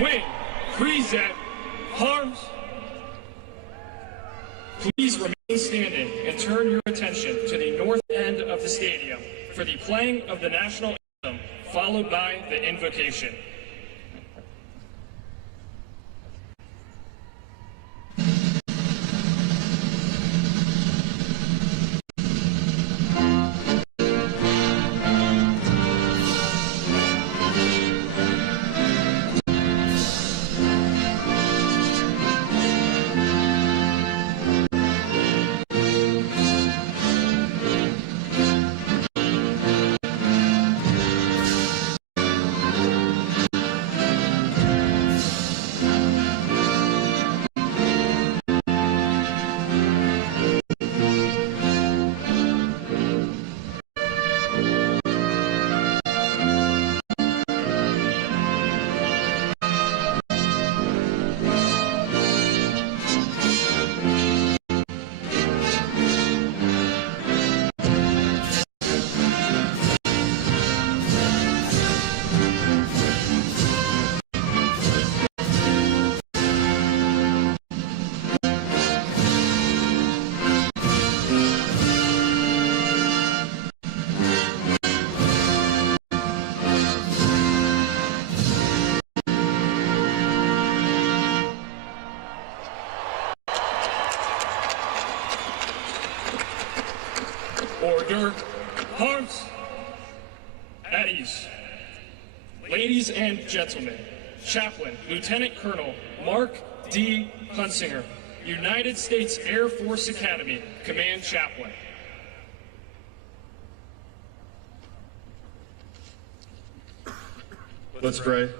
Wing, President Harms. Please remain standing and turn your attention to the north end of the stadium for the playing of the national anthem, followed by the invocation. Order. Arms at ease. Ladies and gentlemen, Chaplain Lieutenant Colonel Mark D. Hunsinger, United States Air Force Academy Command Chaplain. Let's pray.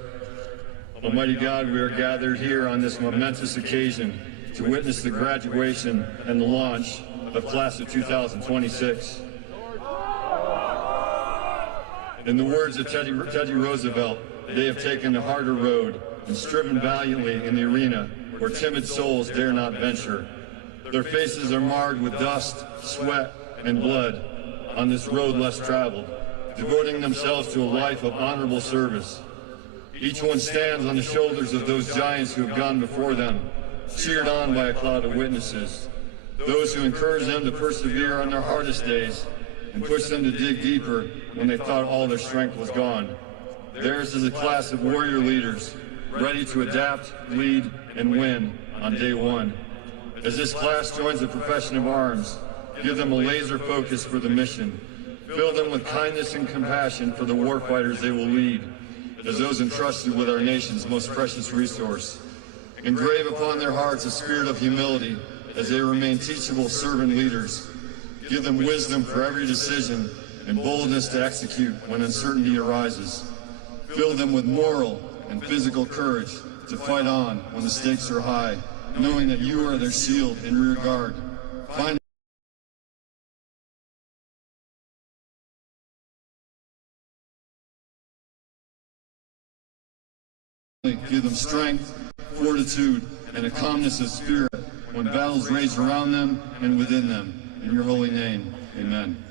Almighty God, we are gathered here on this momentous occasion to witness the graduation and the launch of Class of 2026. In the words of Teddy Roosevelt, they have taken the harder road and striven valiantly in the arena where timid souls dare not venture. Their faces are marred with dust, sweat, and blood on this road less traveled, devoting themselves to a life of honorable service. Each one stands on the shoulders of those giants who have gone before them, cheered on by a cloud of witnesses. Those who encourage them to persevere on their hardest days and push them to dig deeper when they thought all their strength was gone. Theirs is a class of warrior leaders, ready to adapt, lead, and win on day one. As this class joins the profession of arms, give them a laser focus for the mission. Fill them with kindness and compassion for the warfighters they will lead, as those entrusted with our nation's most precious resource. Engrave upon their hearts a spirit of humility as they remain teachable servant leaders. Give them wisdom for every decision and boldness to execute when uncertainty arises. Fill them with moral and physical courage to fight on when the stakes are high, knowing that you are their shield and rear guard. Give them strength, fortitude, and a calmness of spirit when battles rage around them and within them. In your holy name, amen.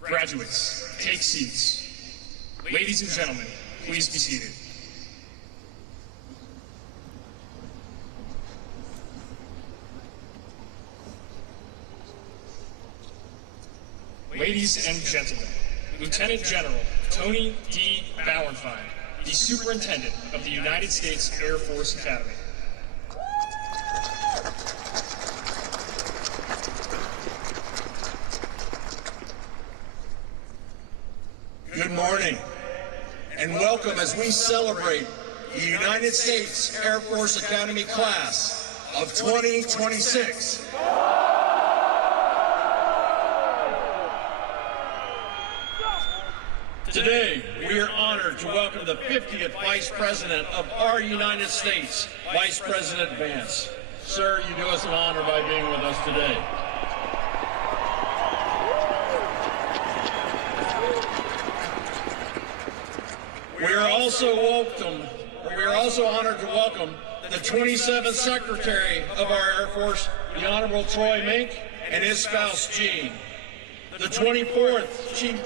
Graduates, take seats. Ladies and gentlemen, please be seated. Ladies and gentlemen, Lieutenant General Tony D. Bauernfeind, the Superintendent of the United States Air Force Academy. Good morning, and welcome as we celebrate the United States Air Force Academy class of 2026. Today, we are honored to welcome the 50th Vice President of our United States, Vice President Vance. Sir, you do us an honor by being with us today. We are also honored to welcome the 27th Secretary of our Air Force, the Honorable Troy Mink, and his spouse, Jean. The 24th Chief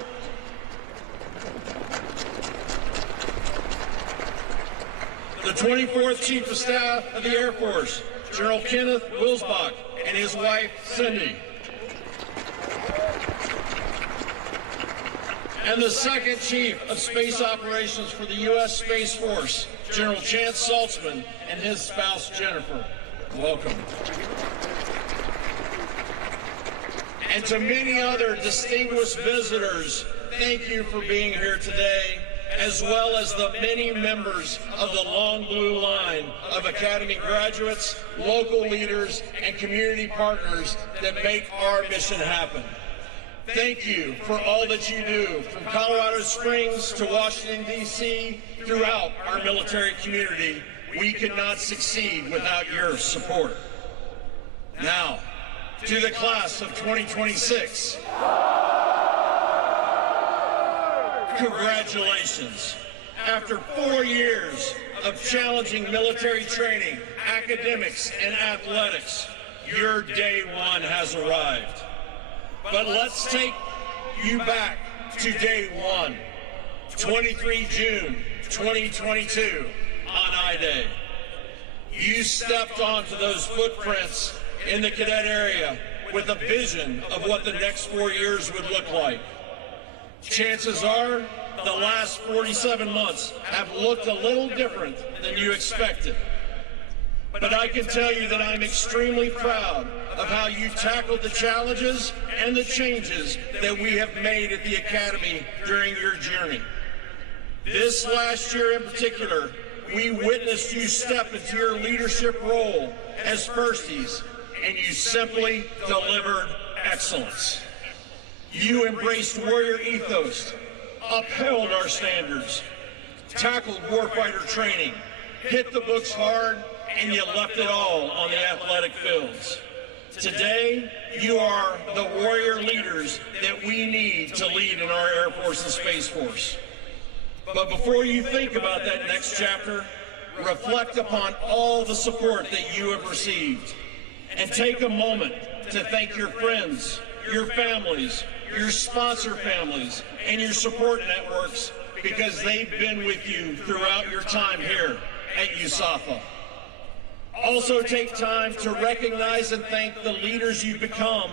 the 24th Chief of Staff of the Air Force, General Kenneth Wilsbach, and his wife, Cindy. And the 2nd Chief of Space Operations for the U.S. Space Force, General Chance Saltzman, and his spouse, Jennifer. Welcome. And to many other distinguished visitors, thank you for being here today, as well as the many members of the long blue line of Academy graduates, local leaders, and community partners that make our mission happen. Thank you for all that you do, from Colorado Springs to Washington, D.C., throughout our military community. We could not succeed without your support. Now, to the class of 2026. Congratulations. After 4 years of challenging military training, academics, and athletics, your day one has arrived. But let's take you back to day one, 23 June 2022, on I-Day. You stepped onto those footprints in the cadet area with a vision of what the next 4 years would look like. Chances are the last 47 months have looked a little different than you expected. But I can tell you that I'm extremely proud of how you tackled the challenges and the changes that we have made at the Academy during your journey. This last year in particular, we witnessed you step into your leadership role as firsties, and you simply delivered excellence. You embraced warrior ethos, upheld our standards, tackled warfighter training, hit the books hard, and you left it all on the athletic fields. Today, you are the warrior leaders that we need to lead in our Air Force and Space Force. But before you think about that next chapter, reflect upon all the support that you have received, and take a moment to thank your friends, your families, your sponsor families, and your support networks, because they've been with you throughout your time here at USAFA. Also take time to recognize and thank the leaders you've become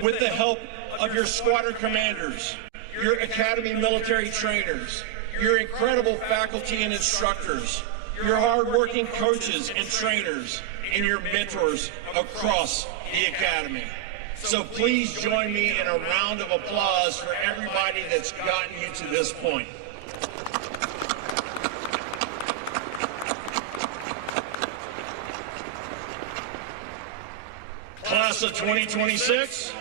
with the help of your squadron commanders, your Academy military trainers, your incredible faculty and instructors, your hardworking coaches and trainers, and your mentors across the Academy. So please join me in a round of applause for everybody that's gotten you to this point. Class of 2026,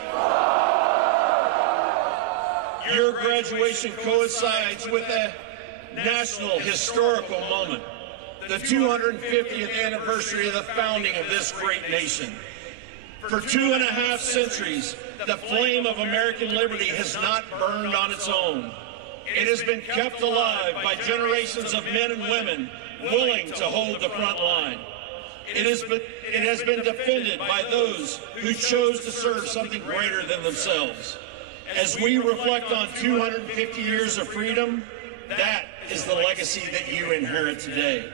your graduation coincides with a national historical moment, the 250th anniversary of the founding of this great nation. For 2.5 centuries, the flame of American liberty has not burned on its own. It has been kept alive by generations of men and women willing to hold the front line. It has been defended by those who chose to serve something greater than themselves. As we reflect on 250 years of freedom, that is the legacy that you inherit today.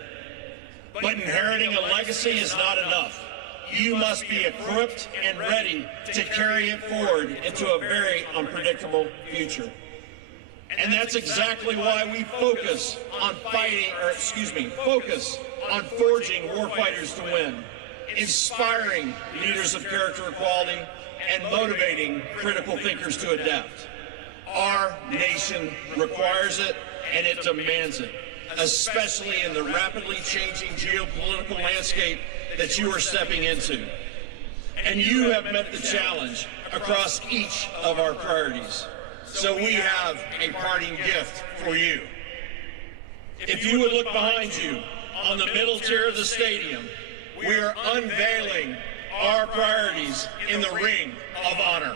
But inheriting a legacy is not enough. You must be equipped and ready to carry it forward into a very unpredictable future. And that's exactly why we focus on forging warfighters to win, inspiring leaders of character equality, and motivating critical thinkers to adapt. Our nation requires it, and it demands it, especially in the rapidly changing geopolitical landscape that you are stepping into. And you have met the challenge across each of our priorities. So we have a parting gift for you. If you would look behind you on the middle tier of the stadium, we are unveiling our priorities in the Ring of Honor.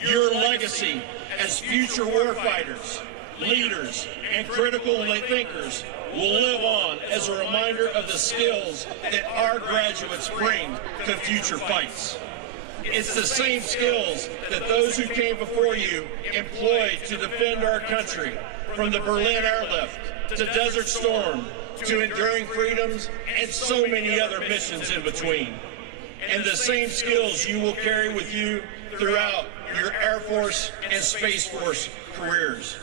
Your legacy as future warfighters, leaders, and critical thinkers will live on as a reminder of the skills that our graduates bring to future fights. It's the same skills that those who came before you employed to defend our country, from the Berlin airlift to Desert Storm to enduring freedoms, and so many other missions in between. And the same skills you will carry with you throughout your Air Force and Space Force careers.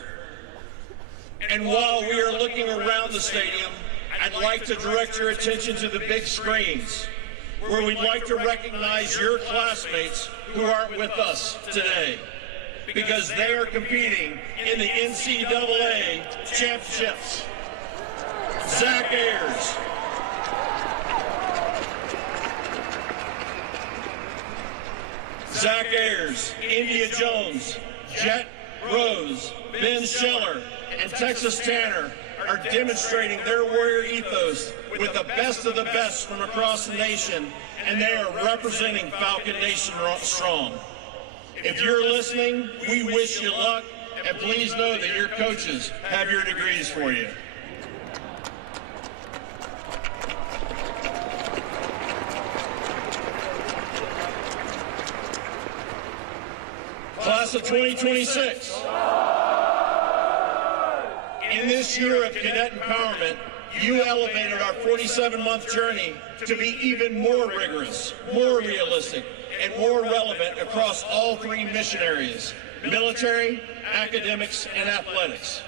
And while we are looking around the stadium, I'd like to direct your attention to the big screens, where we'd like to recognize your classmates who aren't with us today, because they are competing in the NCAA championships. Zach Ayers, India Jones, Jet Rose, Ben Schiller, and Texas Tanner are demonstrating their warrior ethos with the best of the best from across the nation, and they are representing Falcon Nation strong. If you're listening, we wish you luck, and please know that your coaches have your degrees for you. Class of 2026. In this year of cadet empowerment, you elevated our 47-month journey to be even more rigorous, more realistic, and more relevant across all three mission areas: military, academics, and athletics.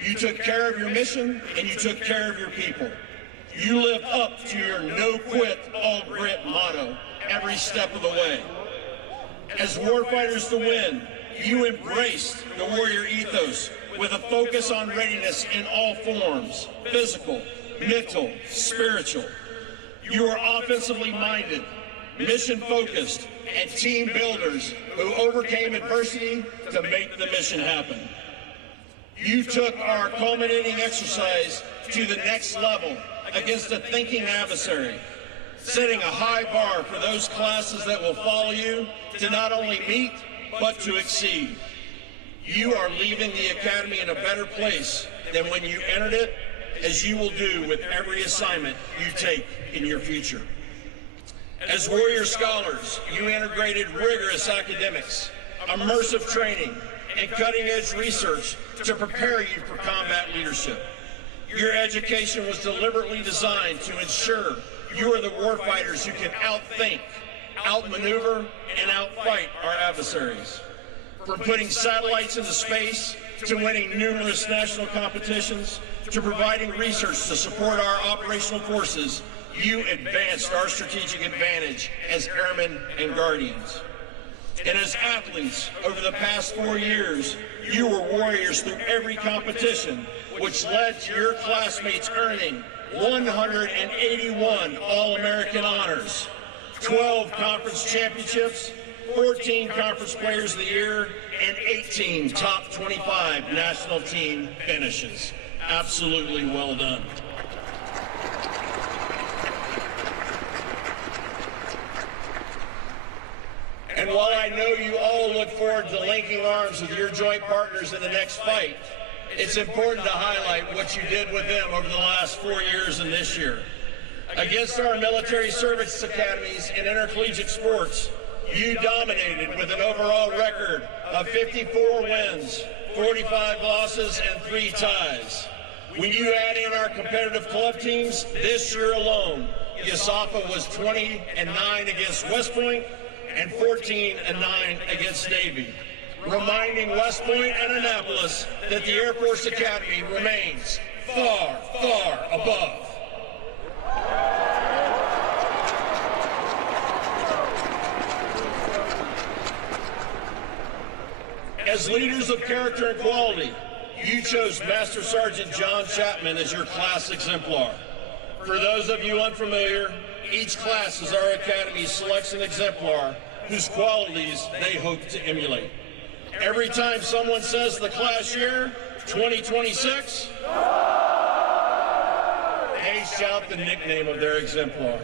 You took care of your mission, and you took care of your people. You lived up to your no quit, all grit motto every step of the way. As warfighters to win, you embraced the warrior ethos with a focus on readiness in all forms: physical, mental, spiritual. You are offensively minded, mission-focused, and team builders who overcame adversity to make the mission happen. You took our culminating exercise to the next level against a thinking adversary, setting a high bar for those classes that will follow you to not only meet, but to exceed. You are leaving the Academy in a better place than when you entered it, as you will do with every assignment you take in your future. As warrior scholars, you integrated rigorous academics, immersive training, and cutting-edge research to prepare you for combat leadership. Your education was deliberately designed to ensure you are the warfighters who can outthink, outmaneuver, and outfight our adversaries. From putting satellites into space, to winning numerous national competitions, to providing research to support our operational forces, you advanced our strategic advantage as airmen and guardians. And as athletes, over the past 4 years, you were warriors through every competition, which led to your classmates earning 181 All-American honors, 12 conference championships, 14 Conference Players of the Year, and 18 top 25 national team finishes. Absolutely well done. And while I know you all look forward to linking arms with your joint partners in the next fight, it's important to highlight what you did with them over the last 4 years and this year. Against our military service academies and intercollegiate sports, you dominated with an overall record of 54 wins, 45 losses, and 3 ties. When you add in our competitive club teams, this year alone, USAPA was 20-9 against West Point and 14-9 against Navy, reminding West Point and Annapolis that the Air Force Academy remains far, far above. As leaders of character and quality, you chose Master Sergeant John Chapman as your class exemplar. For those of you unfamiliar, each class is our Academy selects an exemplar whose qualities they hope to emulate. Every time someone says the class year, 2026, they shout the nickname of their exemplar.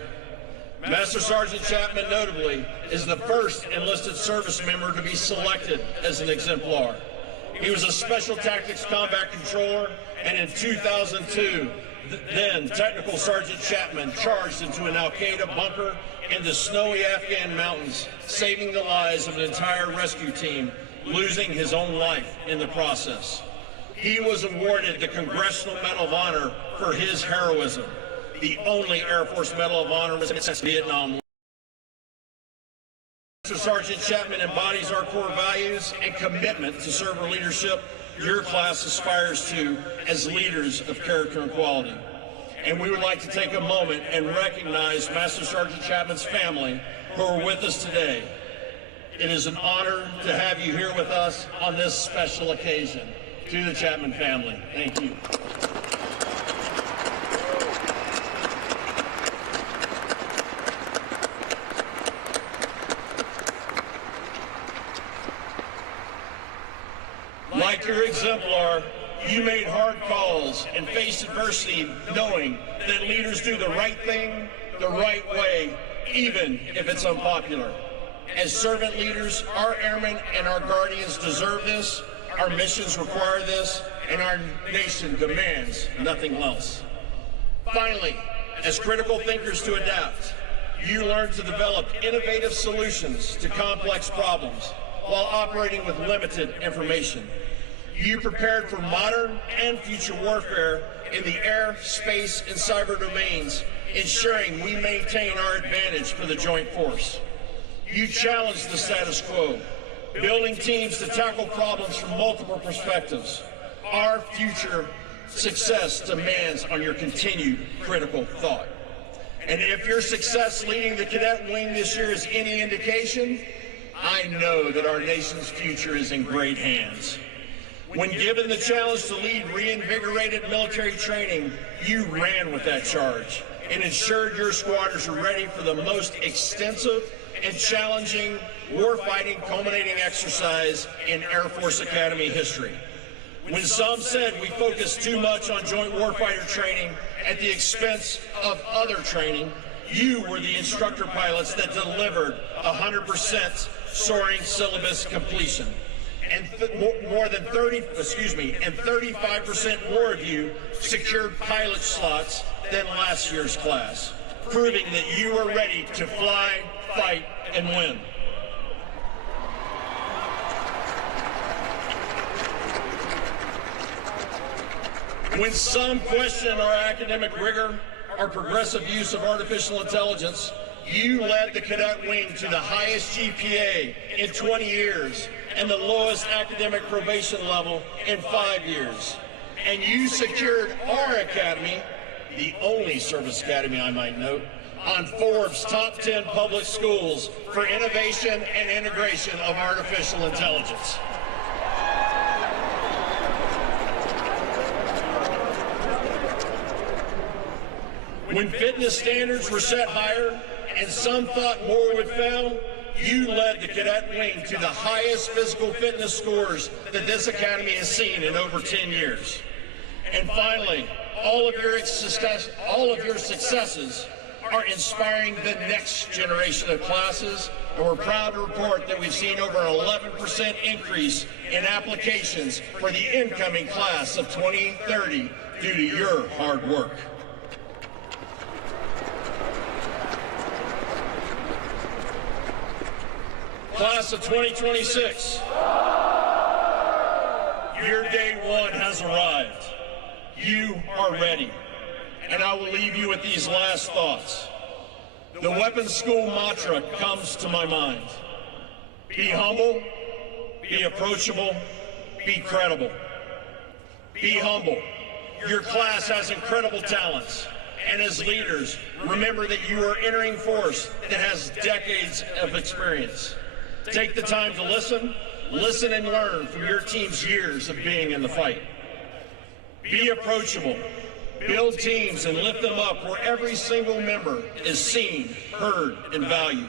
Master Sergeant Chapman, notably, is the first enlisted service member to be selected as an exemplar. He was a Special Tactics Combat Controller, and in 2002, then Technical Sergeant Chapman charged into an Al-Qaeda bunker in the snowy Afghan mountains, saving the lives of an entire rescue team, losing his own life in the process. He was awarded the Congressional Medal of Honor for his heroism, the only Air Force Medal of Honor since Vietnam War. Master Sergeant Chapman embodies our core values and commitment to servant leadership your class aspires to as leaders of character and quality. And we would like to take a moment and recognize Master Sergeant Chapman's family who are with us today. It is an honor to have you here with us on this special occasion. To the Chapman family, thank you. Like your exemplar, you made hard calls and faced adversity knowing that leaders do the right thing the right way, even if it's unpopular. As servant leaders, our airmen and our guardians deserve this, our missions require this, and our nation demands nothing else. Finally, as critical thinkers to adapt, you learn to develop innovative solutions to complex problems while operating with limited information. You prepared for modern and future warfare in the air, space, and cyber domains, ensuring we maintain our advantage for the joint force. You challenged the status quo, building teams to tackle problems from multiple perspectives. Our future success demands on your continued critical thought. And if your success leading the cadet wing this year is any indication, I know that our nation's future is in great hands. When given the challenge to lead reinvigorated military training, you ran with that charge and ensured your squadrons are ready for the most extensive and challenging warfighting culminating exercise in Air Force Academy history. When some said we focused too much on joint warfighter training at the expense of other training, you were the instructor pilots that delivered 100% soaring syllabus completion. And 35% more of you secured pilot slots than last year's class, proving that you are ready to fly, fight, and win. When some question our academic rigor, our progressive use of artificial intelligence, you led the cadet wing to the highest GPA in 20 years and the lowest academic probation level in 5 years. And you secured our academy, the only service academy I might note, on Forbes' top 10 public schools for innovation and integration of artificial intelligence. When fitness standards were set higher and some thought more would fail, you led the cadet wing to the highest physical fitness scores that this academy has seen in over 10 years. And finally, all of your successes are inspiring the next generation of classes, and we're proud to report that we've seen over an 11% increase in applications for the incoming class of 2030 due to your hard work. Class of 2026, your day one has arrived. You are ready. And I will leave you with these last thoughts. The weapons school mantra comes to my mind. Be humble, be approachable, be credible. Be humble. Your class has incredible talents. And as leaders, remember that you are entering a force that has decades of experience. Take the time to listen and learn from your team's years of being in the fight. Be approachable. Build teams and lift them up where every single member is seen, heard, and valued.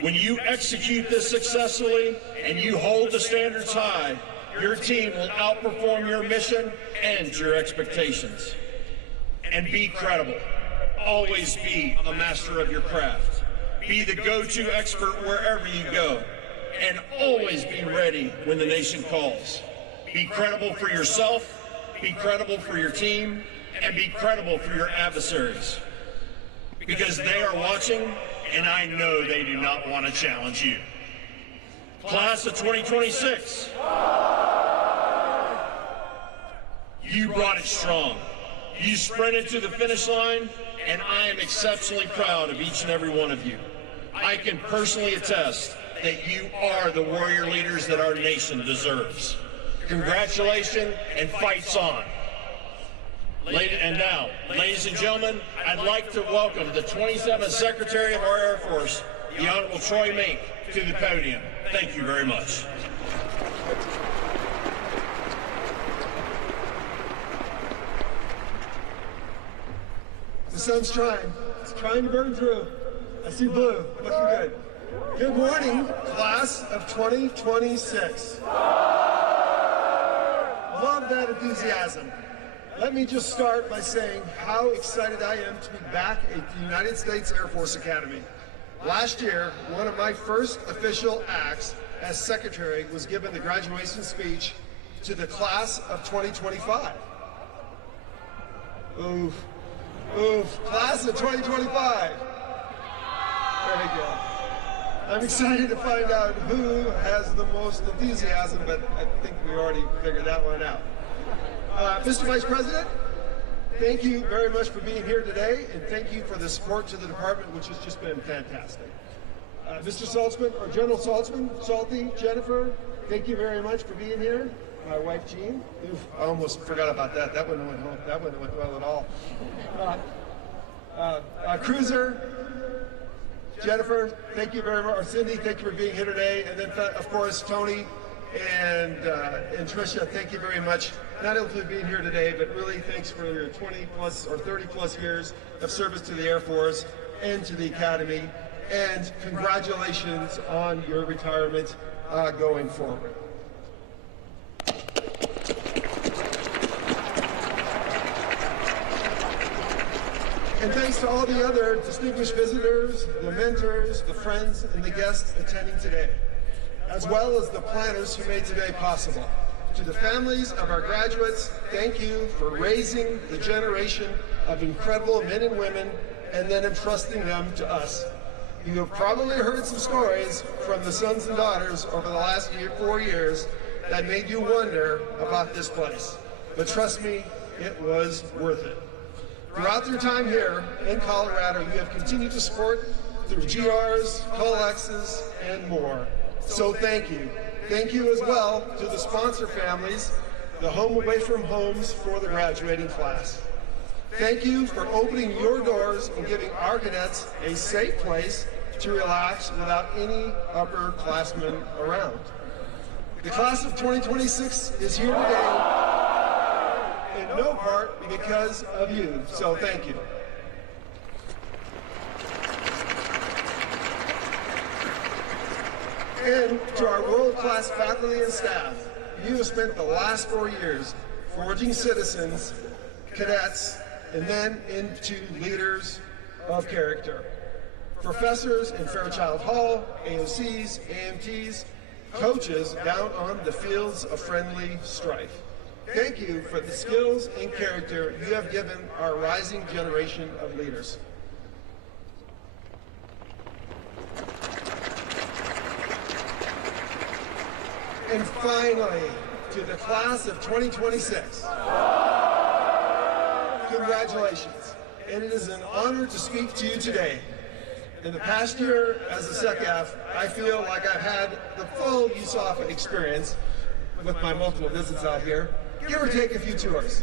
When you execute this successfully and you hold the standards high, your team will outperform your mission and your expectations. And be credible. Always be a master of your craft. Be the go-to expert wherever you go. And always be ready when the nation calls. Be credible for yourself, be credible for your team, and be credible for your adversaries. Because they are watching, and I know they do not want to challenge you. Class of 2026, You brought it strong. You sprinted to the finish line, and I am exceptionally proud of each and every one of you. I can personally attest that you are the warrior leaders that our nation deserves. Congratulations, and fights on. And now, ladies and gentlemen, I'd like to welcome the 27th Secretary of our Air Force, the Honorable Troy Mink, to the podium. Thank you very much. The sun's trying. It's trying to burn through. I see blue. Looking good. Good morning, class of 2026. Love that enthusiasm. Let me just start by saying how excited I am to be back at the United States Air Force Academy. Last year, one of my first official acts as secretary was giving the graduation speech to the class of 2025. Oof. Oof. Class of 2025. There we go. I'm excited to find out who has the most enthusiasm, but I think we already figured that one out. Mr. Vice President, thank you very much for being here today, and thank you for the support to the department, which has just been fantastic. Mr. Saltzman, or General Saltzman, Salty, Jennifer, thank you very much for being here. My wife, Jean. Oof, I almost forgot about that. That wouldn't have went home. That wouldn't have went well at all. Cruiser, Jennifer, thank you very much. Or Cindy, thank you for being here today. And then, of course, Tony and Tricia, thank you very much. Not only for being here today, but really thanks for your 20 plus or 30 plus years of service to the Air Force and to the Academy. And congratulations on your retirement going forward. And thanks to all the other distinguished visitors, the mentors, the friends, and the guests attending today, as well as the planners who made today possible. To the families of our graduates, thank you for raising the generation of incredible men and women and then entrusting them to us. You have probably heard some stories from the sons and daughters over the last 4 years that made you wonder about this place. But trust me, it was worth it. Throughout their time here in Colorado, you have continued to support through GRs, COLEXs, and more. So thank you. Thank you as well to the sponsor families, the home away from homes for the graduating class. Thank you for opening your doors and giving our cadets a safe place to relax without any upperclassmen around. The class of 2026 is here today in no part because of you, so thank you. And to our world-class faculty and staff, you have spent the last 4 years forging citizens, cadets, and then into leaders of character. Professors in Fairchild Hall, AOCs, AMTs, coaches down on the fields of friendly strife. Thank you for the skills and character you have given our rising generation of leaders. And finally, to the class of 2026, congratulations. And it is an honor to speak to you today. In the past year as a SecAF, I feel like I've had the full USAF experience with my multiple visits out here, give or take a few tours.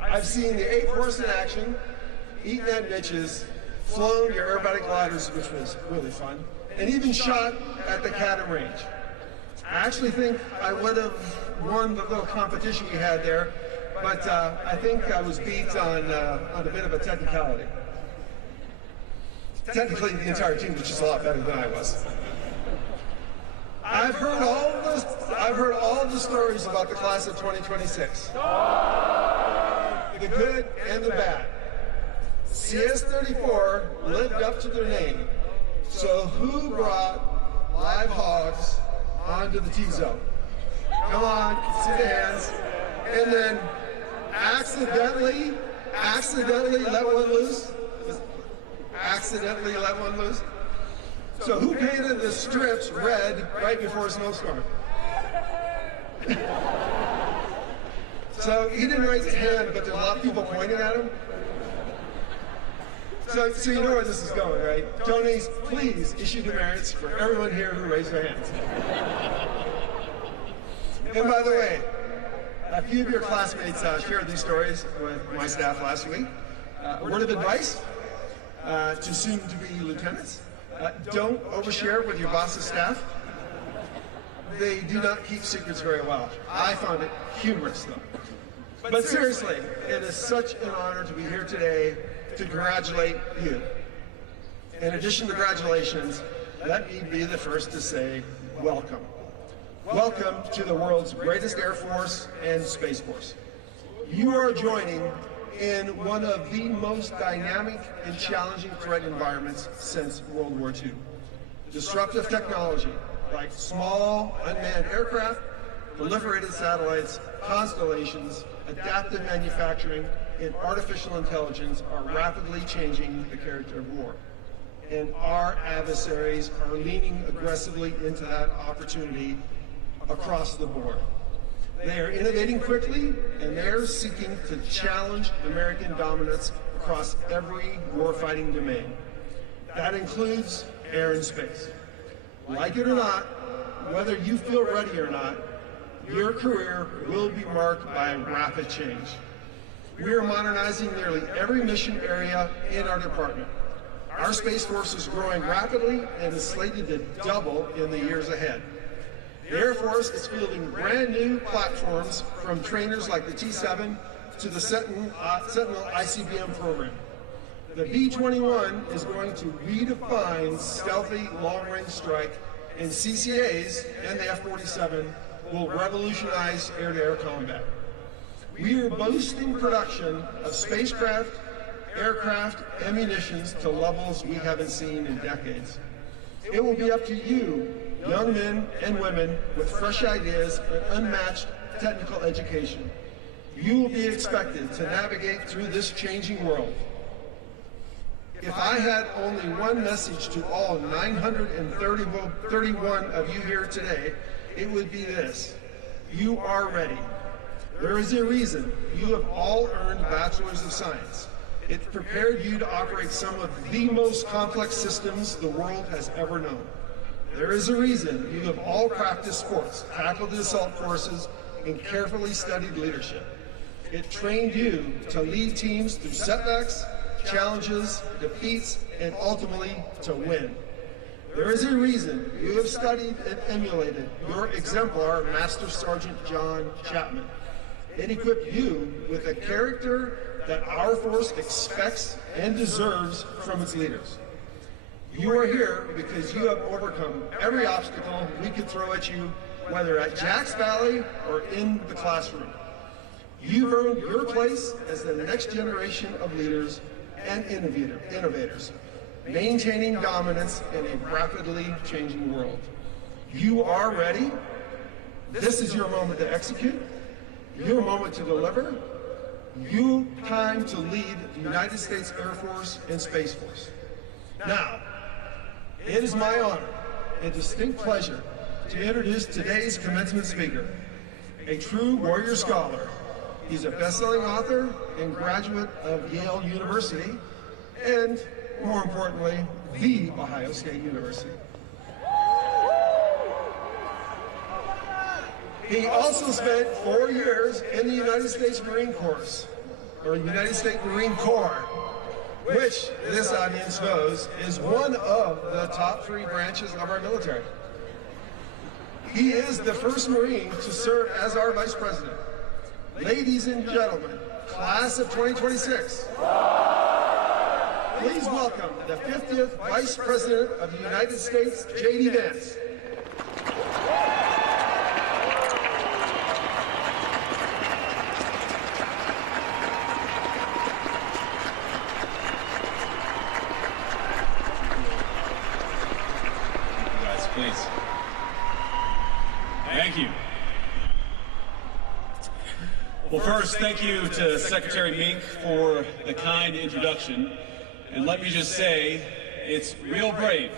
I've seen the 8-horse in action, eaten at niches, flown your aerobatic gliders, which was really fun, and even shot at the Cadam range. I actually think I would have won the little competition we had there, but I think I was beat on a bit of a technicality. Technically, the entire team was just a lot better than I was. I've heard all the stories about the class of 2026. The good and the bad. CS-34 lived up to their name. So who brought live hogs onto the T-zone? Come on, see the hands. And then accidentally let one loose? Accidentally let one loose? So who painted the strips red right before a snowstorm? So he didn't raise his hand, but there's a lot of people pointing at him. So you know where this is going, right? Tony's, please issue demerits for everyone here who raised their hands. And by the way, a few of your classmates shared these stories with my staff last week. Word of advice to soon-to-be lieutenants: don't overshare with your boss's staff. They do not keep secrets very well. I found it humorous, though. But seriously, it is such an honor to be here today to congratulate you. In addition to congratulations, let me be the first to say welcome. Welcome to the world's greatest Air Force and Space Force. You are joining in one of the most dynamic and challenging threat environments since World War II. Disruptive technology like small unmanned aircraft, proliferated satellites, constellations, adaptive manufacturing, and artificial intelligence are rapidly changing the character of war. And our adversaries are leaning aggressively into that opportunity across the board. They are innovating quickly, and they're seeking to challenge American dominance across every warfighting domain. That includes air and space. Like it or not, whether you feel ready or not, your career will be marked by rapid change. We are modernizing nearly every mission area in our department. Our Space Force is growing rapidly and is slated to double in the years ahead. The Air Force is fielding brand new platforms, from trainers like the T-7 to the Sentinel ICBM program. The B-21 is going to redefine stealthy long-range strike, and CCAs and the F-47 will revolutionize air-to-air combat. We are boosting production of spacecraft, aircraft, and munitions to levels we haven't seen in decades. It will be up to you, young men and women with fresh ideas and unmatched technical education. You will be expected to navigate through this changing world. If I had only one message to all 931 of you here today, it would be this: you are ready. There is a reason you have all earned Bachelors of Science. It prepared you to operate some of the most complex systems the world has ever known. There is a reason you have all practiced sports, tackled the assault courses, and carefully studied leadership. It trained you to lead teams through setbacks, challenges, defeats, and ultimately to win. There is a reason you have studied and emulated your exemplar Master Sergeant John Chapman. It equipped you with a character that our force expects and deserves from its leaders. You are here because you have overcome every obstacle we could throw at you, whether at Jack's Valley or in the classroom. You've earned your place as the next generation of leaders and innovators, maintaining dominance in a rapidly changing world. You are ready. This is your moment to execute, your moment to deliver, your time to lead the United States Air Force and Space Force. Now, it is my honor and distinct pleasure to introduce today's commencement speaker, a true warrior scholar. He's a best-selling author and graduate of Yale University, and more importantly, the Ohio State University. He also spent 4 years in the United States Marine Corps, or United States Marine Corps, which this audience knows is one of the top 3 branches of our military. He is the first Marine to serve as our Vice President. Ladies and gentlemen, class of 2026, please welcome the 50th Vice President of the United States, JD Vance. Guys, please. Thank you. Well, first, thank you to Secretary Mink for the kind introduction. And let me just say, it's real brave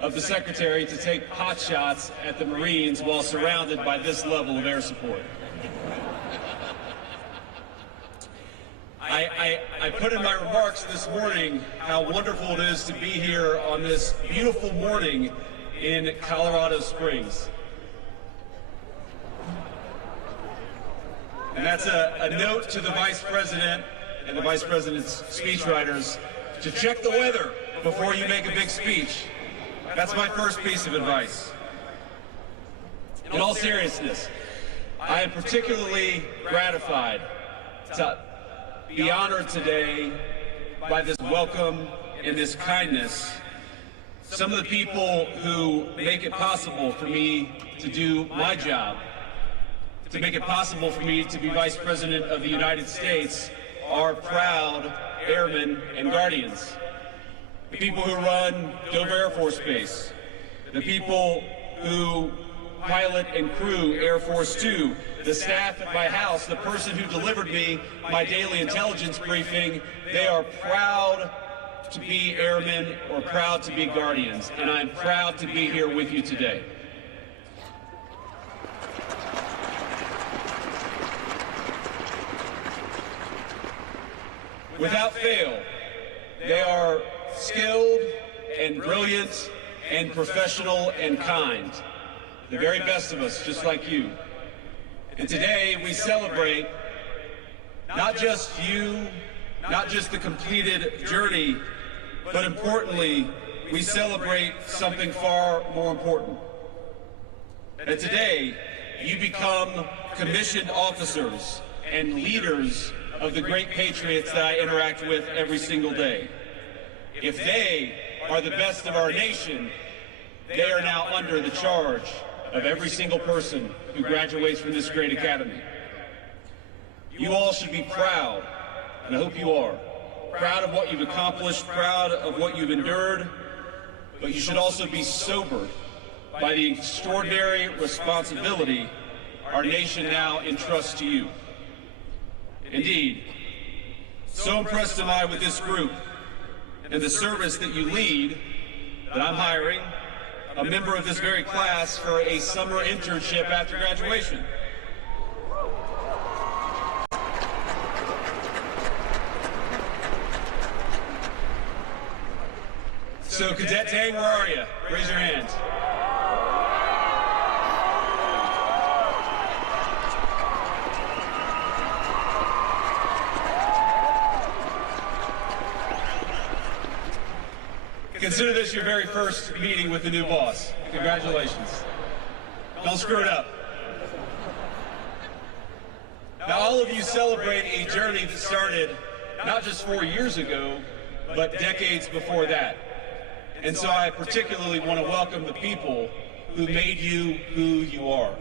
of the Secretary to take pot shots at the Marines while surrounded by this level of air support. I put in my remarks this morning how wonderful it is to be here on this beautiful morning in Colorado Springs. And that's a note to the Vice President and the Vice President's speechwriters to check the weather before you make a big speech. That's my first piece of advice. In all seriousness, I am particularly gratified to be honored today by this welcome and this kindness. Some of the people who make it possible for me to do my job, to make it possible for me to be Vice President of the United States, are proud airmen and guardians. The people who run Dover Air Force Base, the people who pilot and crew Air Force 2, the staff at my house, the person who delivered me my daily intelligence briefing, they are proud to be airmen or proud to be guardians, and I'm proud to be here with you today. Without fail, they are skilled and brilliant and professional and kind. The very best of us, just like you. And today we celebrate not just you, not just the completed journey, but importantly, we celebrate something far more important. And today, you become commissioned officers and leaders of the great patriots that I interact with every single day. If they are the best of our nation, they are now under the charge of every single person who graduates from this great academy. You all should be proud, and I hope you are, proud of what you've accomplished, proud of what you've endured, but you should also be sobered by the extraordinary responsibility our nation now entrusts to you. Indeed, so impressed am I with this group and the service that you lead that I'm hiring a member of this very class for a summer internship after graduation. So Cadet Tang, where are you? Raise your hands. Consider this your very first meeting with the new boss. Congratulations. Don't screw it up. Now, all of you celebrate a journey that started not just 4 years ago, but decades before that. And so I particularly want to welcome the people who made you who you are.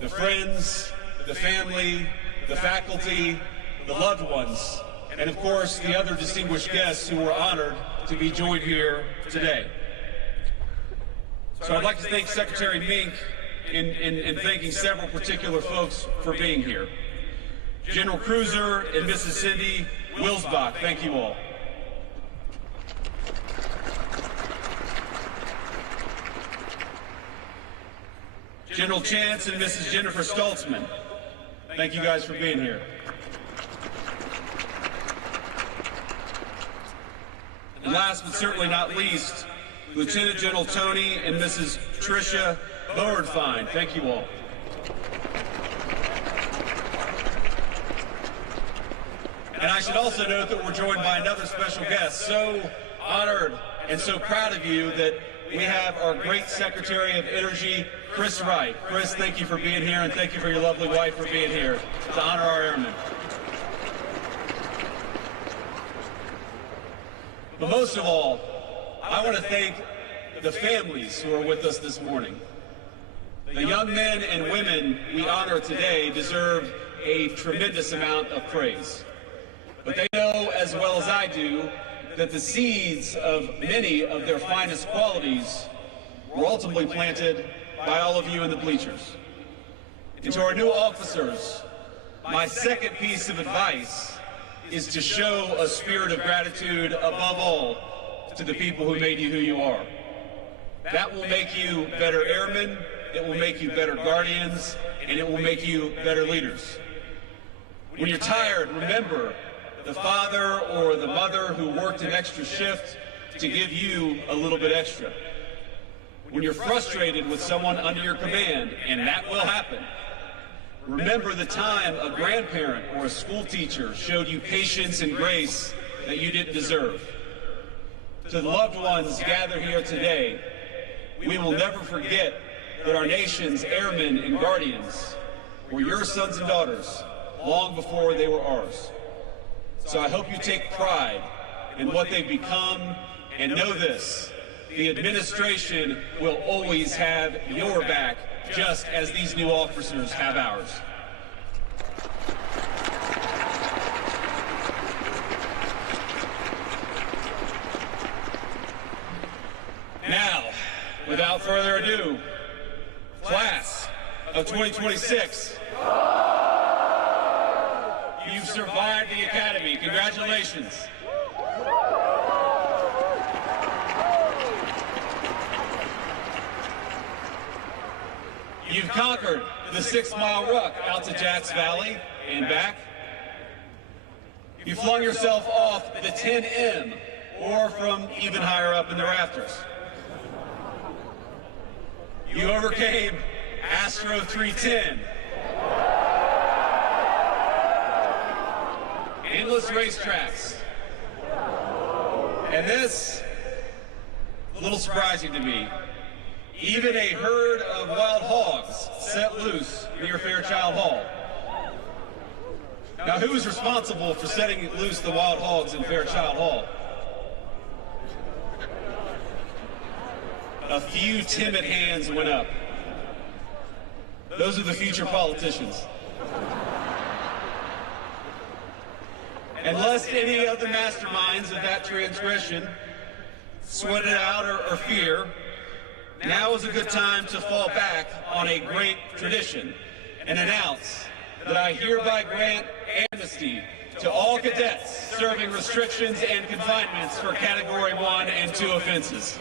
The friends, the family, the faculty, the loved ones, and of course the other distinguished guests who were honored to be joined here today. So I'd like to thank Secretary Mink in thanking several particular folks for being here. General Cruiser and Mrs. Cindy Wilsbach, thank you all. General Chance and Mrs. Jennifer Stoltzman, thank you guys for being here. And last but certainly not least, Lieutenant General Tony and Mrs. Tricia Boerdfein, thank you all. And I should also note that we're joined by another special guest. So honored and so proud of you that we have our great Secretary of Energy, Chris Wright. Chris, thank you for being here, and thank you for your lovely wife for being here to honor our airmen. But most of all, I want to thank the families who are with us this morning. The young men and women we honor today deserve a tremendous amount of praise. But they know as well as I do that the seeds of many of their finest qualities were ultimately planted by all of you in the bleachers. And to our new officers, my second piece of advice is to show a spirit of gratitude above all to the people who made you who you are. That will make you better airmen, it will make you better guardians, and it will make you better leaders. When you're tired, remember the father or the mother who worked an extra shift to give you a little bit extra. When you're frustrated with someone under your command, and that will happen, remember the time a grandparent or a school teacher showed you patience and grace that you didn't deserve. To the loved ones gathered here today, we will never forget that our nation's airmen and guardians were your sons and daughters long before they were ours. So I hope you take pride in what they've become, and know this: the administration will always have your back, just as these new officers have ours. Now, without further ado, class of 2026, you've survived the academy. Congratulations. You've conquered the 6-mile ruck out to Jacks Valley and back. You flung yourself off the 10M or from even higher up in the rafters. You overcame Astro 310. Endless racetracks. And this, a little surprising to me, even a herd of wild hogs set loose near Fairchild Hall. Now, who is responsible for setting loose the wild hogs in Fairchild Hall? A few timid hands went up. Those are the future politicians. And lest any of the masterminds of that transgression sweat it out or fear, now is a good time to fall back on a great tradition and announce that I hereby grant amnesty to all cadets serving restrictions and confinements for Category 1 and 2 offenses.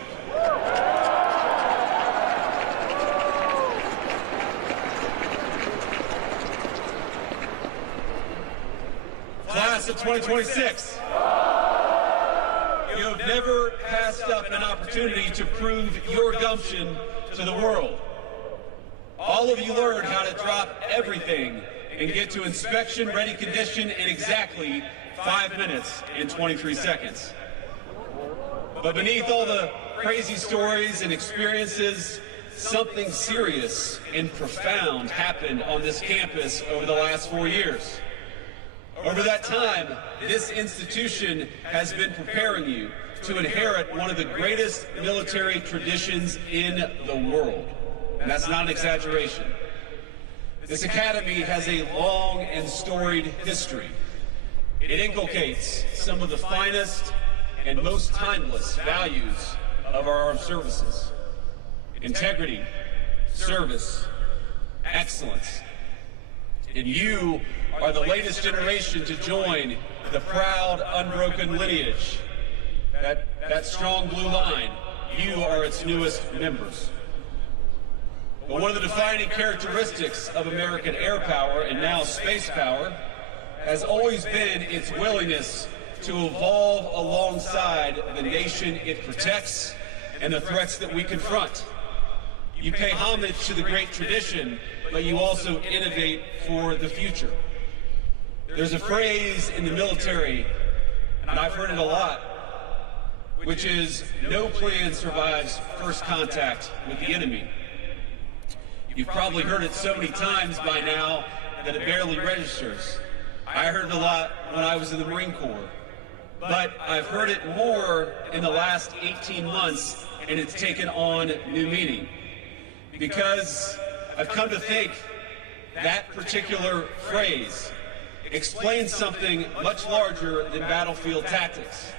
Class of 2026. You have never passed up an opportunity to prove your gumption to the world. All of you learned how to drop everything and get to inspection-ready condition in exactly 5 minutes and 23 seconds. But beneath all the crazy stories and experiences, something serious and profound happened on this campus over the last 4 years. Over that time, this institution has been preparing you to inherit one of the greatest military traditions in the world. And that's not an exaggeration. This academy has a long and storied history. It inculcates some of the finest and most timeless values of our armed services: integrity, service, excellence. And you are the latest generation to join the proud, unbroken lineage. That strong blue line, you are its newest members. But one of the defining characteristics of American air power, and now space power, has always been its willingness to evolve alongside the nation it protects and the threats that we confront. You pay homage to the great tradition, but you also innovate for the future. There's a phrase in the military, and I've heard it a lot, which is, no plan survives first contact with the enemy. You've probably heard it so many times by now that it barely registers. I heard it a lot when I was in the Marine Corps, but I've heard it more in the last 18 months, and it's taken on new meaning. Because I've come to think that particular phrase explains something much larger than battlefield tactics.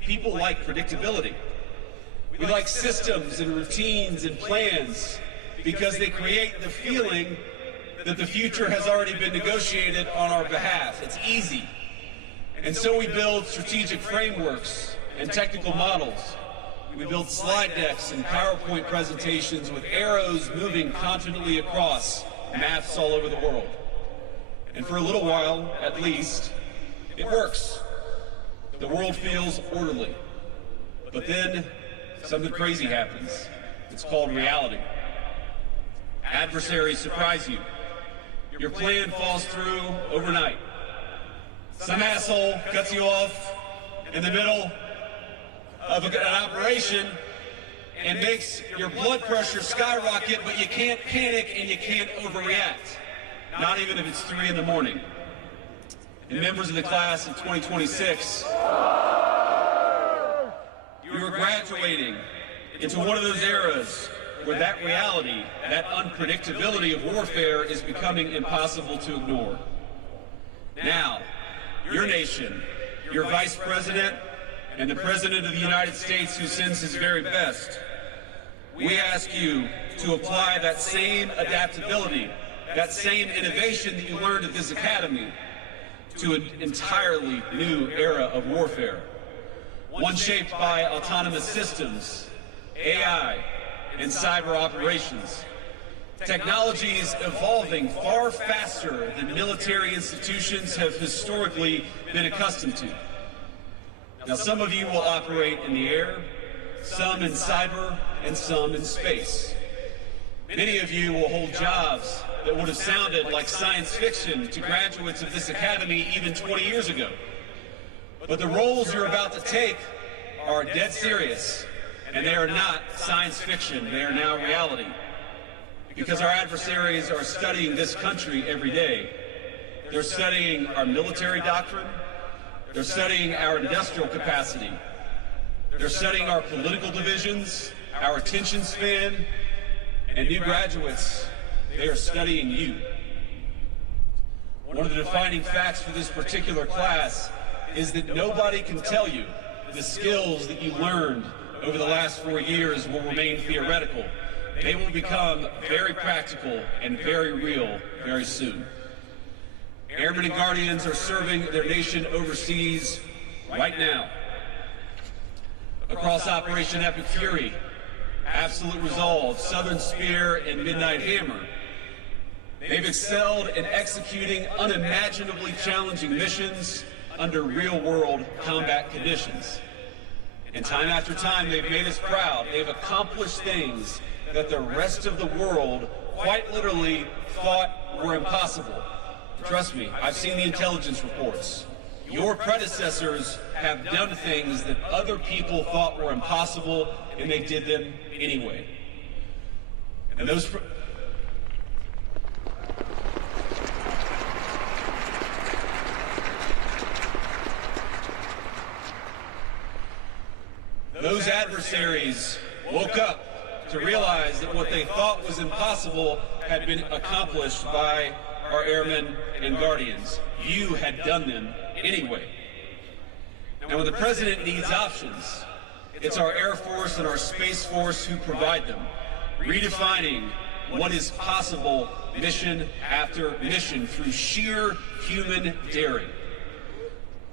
People like predictability. We like systems and routines and plans because they create the feeling that the future has already been negotiated on our behalf. It's easy. And so we build strategic frameworks and technical models. We build slide decks and PowerPoint presentations with arrows moving confidently across maps all over the world. And for a little while, at least, It works. The world feels orderly. But then something crazy happens. It's called reality. Adversaries surprise you. Your plan falls through overnight. Some asshole cuts you off in the middle of an operation and makes your blood pressure skyrocket, but you can't panic and you can't overreact. Not even if it's 3 in the morning. And members of the class of 2026, you are graduating into one of those eras where that reality, that unpredictability of warfare is becoming impossible to ignore. Now, your nation, your vice president, and the President of the United States, who sends his very best, we ask you to apply that same adaptability, that same innovation that you learned at this academy to an entirely new era of warfare. One shaped by autonomous systems, AI, and cyber operations. Technologies evolving far faster than military institutions have historically been accustomed to. Now, some of you will operate in the air, some in cyber, and some in space. Many of you will hold jobs that would have sounded like science fiction to graduates of this academy even 20 years ago. But the roles you're about to take are dead serious, and they are not science fiction. They are now reality. Because our adversaries are studying this country every day. They're studying our military doctrine. They're studying our industrial capacity. They're studying our political divisions, our attention span, and new graduates, they are studying you. One of the defining facts for this particular class is that nobody can tell you the skills that you learned over the last 4 years will remain theoretical. They will become very practical and very real very soon. Airmen and Guardians are serving their nation overseas right now. Across Operation Epic Fury, Absolute Resolve, Southern Spear, and Midnight Hammer, they've excelled in executing unimaginably challenging missions under real-world combat conditions. And time after time, they've made us proud. They've accomplished things that the rest of the world quite literally thought were impossible. Trust me, I've seen the intelligence reports. Your predecessors have done things that other people thought were impossible, and they did them anyway. And those adversaries woke up to realize that what they thought was impossible had been accomplished by our airmen and guardians. You had done them anyway. Now, when the president needs options, it's our Air Force and our Space Force who provide them, redefining what is possible mission after mission through sheer human daring.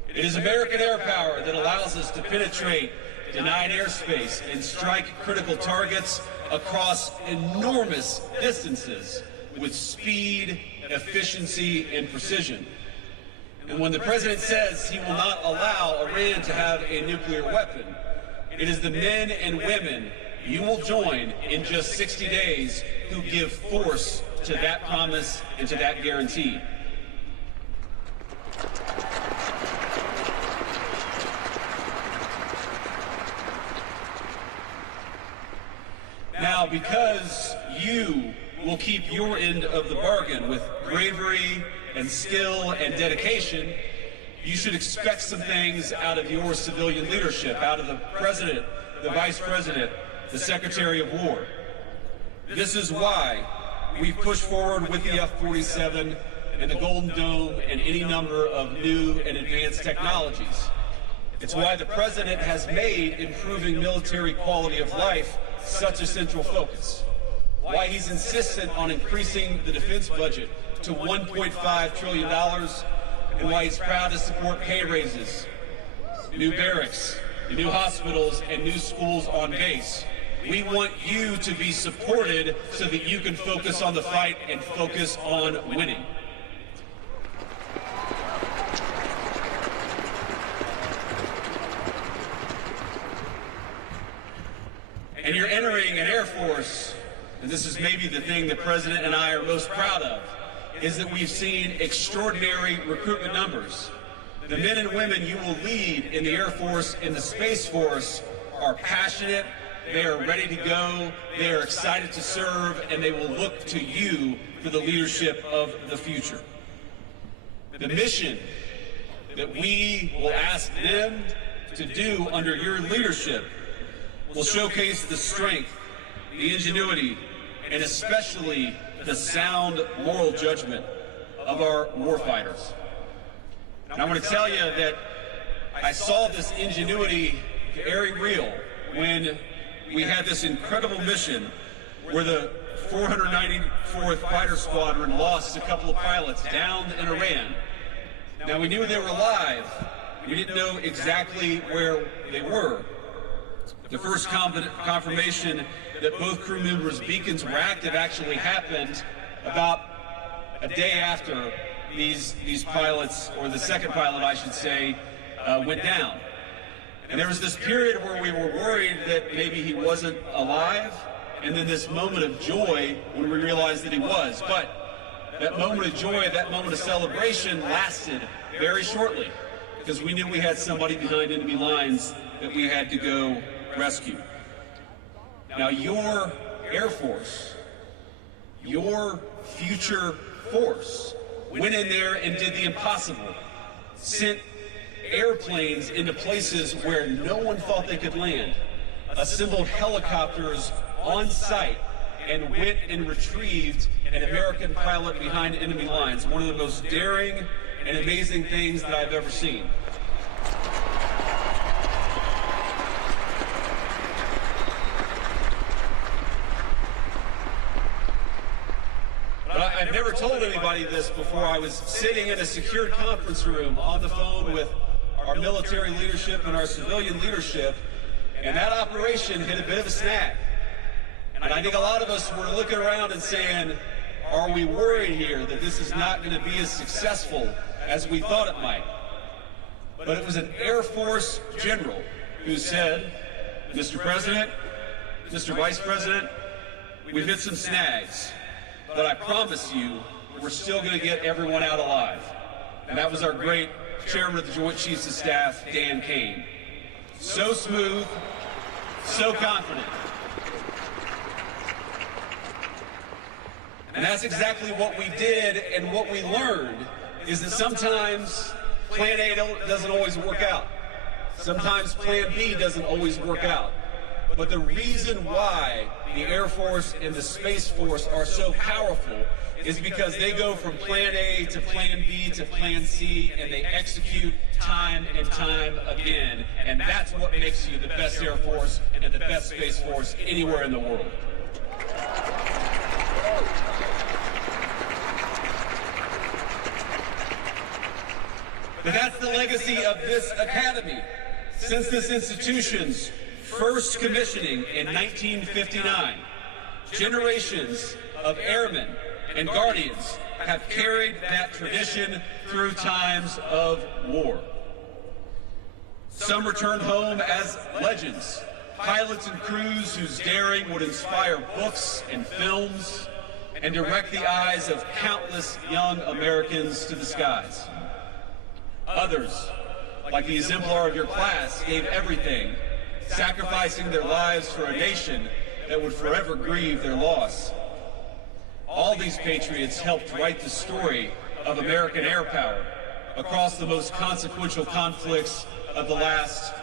It is American air power that allows us to penetrate denied airspace and strike critical targets across enormous distances with speed, efficiency, and precision. And when the president says he will not allow Iran to have a nuclear weapon, it is the men and women you will join in just 60 days who give force to that promise and to that guarantee. Now, because you will keep your end of the bargain with bravery and skill and dedication, you should expect some things out of your civilian leadership, out of the president, the vice president, the secretary of war. This is why we've pushed forward with the F-47 and the Golden Dome and any number of new and advanced technologies. It's why the president has made improving military quality of life such a central focus. Why he's insistent on increasing the defense budget to $1.5 trillion, and why he's proud to support pay raises, new barracks, new hospitals, and new schools on base. We want you to be supported so that you can focus on the fight and focus on winning. entering an Air Force, and this is maybe the thing the President and I are most proud of, is that we've seen extraordinary recruitment numbers. The men and women you will lead in the Air Force and the Space Force are passionate, they are ready to go, they are excited to serve, and they will look to you for the leadership of the future. The mission that we will ask them to do under your leadership will showcase the strength, the ingenuity, and especially the sound moral judgment of our warfighters. And I want to tell you that I saw this ingenuity very real when we had this incredible mission where the 494th Fighter Squadron lost a couple of pilots downed in Iran. Now, we knew they were alive. We didn't know exactly where they were. The first confirmation that both crew members' beacons were active actually happened about a day after these pilots, or the second pilot, I should say, went down. And there was this period where we were worried that maybe he wasn't alive, and then this moment of joy when we realized that he was. But that moment of joy, that moment of celebration lasted very shortly, because we knew we had somebody behind enemy lines that we had to go rescue. Now, your Air Force, your future force, went in there and did the impossible, sent airplanes into places where no one thought they could land, assembled helicopters on site, and went and retrieved an American pilot behind enemy lines. One of the most daring and amazing things that I've ever seen. But I've never told anybody this before. I was sitting in a secured conference room on the phone with our military leadership and our civilian leadership, and that operation hit a bit of a snag. And I think a lot of us were looking around and saying, are we worried here that this is not going to be as successful as we thought it might? But it was an Air Force general who said, Mr. President, Mr. Vice President, we've hit some snags, but I promise you, we're still going to get everyone out alive. And that was our great Chairman of the Joint Chiefs of Staff, Dan Kane. So smooth, so confident. And that's exactly what we did, and what we learned is that sometimes Plan A doesn't always work out. Sometimes Plan B doesn't always work out. But the reason why the Air Force and the Space Force are so powerful is because they go from Plan A to Plan B to Plan C, and they execute time and time again. And that's what makes you the best Air Force and the best Space Force anywhere in the world. But that's the legacy of this academy. Since this institution's first commissioning in 1959, generations of airmen and guardians have carried that tradition through times of war. Some returned home as legends, pilots and crews whose daring would inspire books and films and direct the eyes of countless young Americans to the skies. Others, like the exemplar of your class, gave everything, sacrificing their lives for a nation that would forever grieve their loss. All these patriots helped write the story of American air power across the most consequential conflicts of the last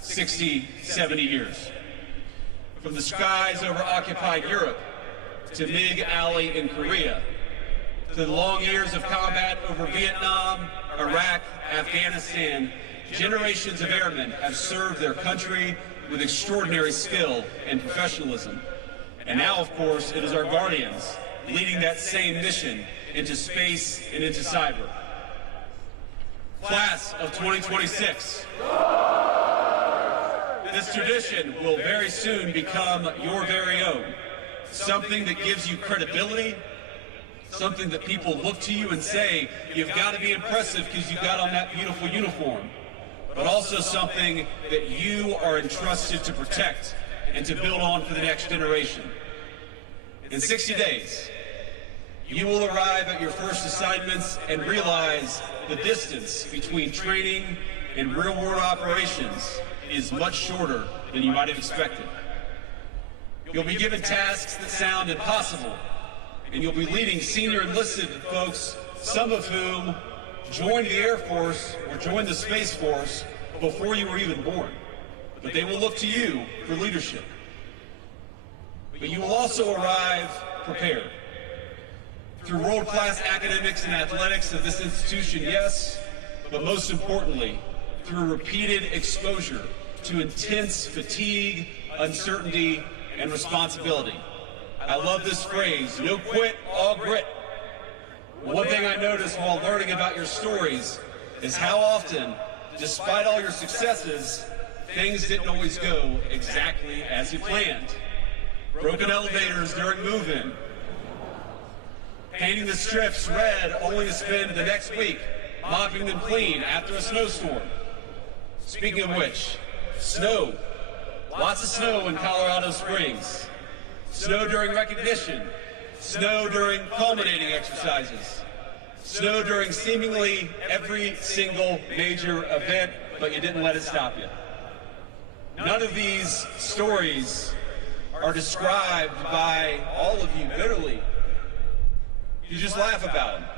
60, 70 years. From the skies over occupied Europe, to MiG Alley in Korea, to the long years of combat over Vietnam, Iraq, Afghanistan, generations of airmen have served their country with extraordinary skill and professionalism. And now, of course, it is our guardians leading that same mission into space and into cyber. Class of 2026. This tradition will very soon become your very own. Something that gives you credibility, something that people look to you and say, you've got to be impressive because you got on that beautiful uniform, but also something that you are entrusted to protect and to build on for the next generation. In 60 days, you will arrive at your first assignments and realize the distance between training and real-world operations is much shorter than you might have expected. You'll be given tasks that sound impossible, and you'll be leading senior enlisted folks, some of whom joined the Air Force or joined the Space Force before you were even born. But they will look to you for leadership. But you will also arrive prepared. Through world-class academics and athletics of this institution, yes, but most importantly, through repeated exposure to intense fatigue, uncertainty, and responsibility. I love this phrase, no quit, all grit. One thing I noticed while learning about your stories is how often, despite all your successes, things didn't always go exactly as you planned. Broken elevators during move-in, painting the strips red only to spend the next week mopping them clean after a snowstorm. Speaking of which, snow. Lots of snow in Colorado Springs. Snow during recognition. Snow during culminating exercises. Snow during seemingly every single major event, but you didn't let it stop you. None of these stories are described by all of you bitterly. You just laugh about them.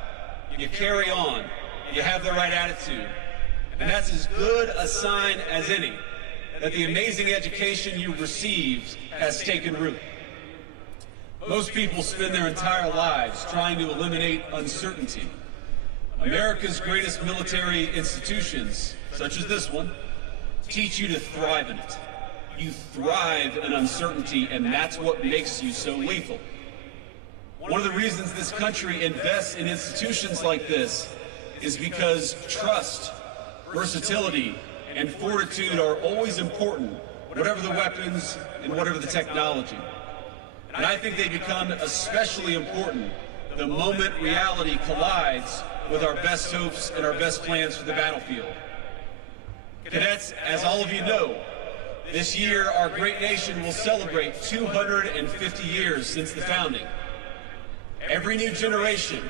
You carry on. You have the right attitude. And that's as good a sign as any that the amazing education you received has taken root. Most people spend their entire lives trying to eliminate uncertainty. America's greatest military institutions, such as this one, teach you to thrive in it. You thrive in uncertainty, and that's what makes you so lethal. One of the reasons this country invests in institutions like this is because trust, versatility, and fortitude are always important, whatever the weapons and whatever the technology. And I think they become especially important the moment reality collides with our best hopes and our best plans for the battlefield. Cadets, as all of you know, this year our great nation will celebrate 250 years since the founding. Every new generation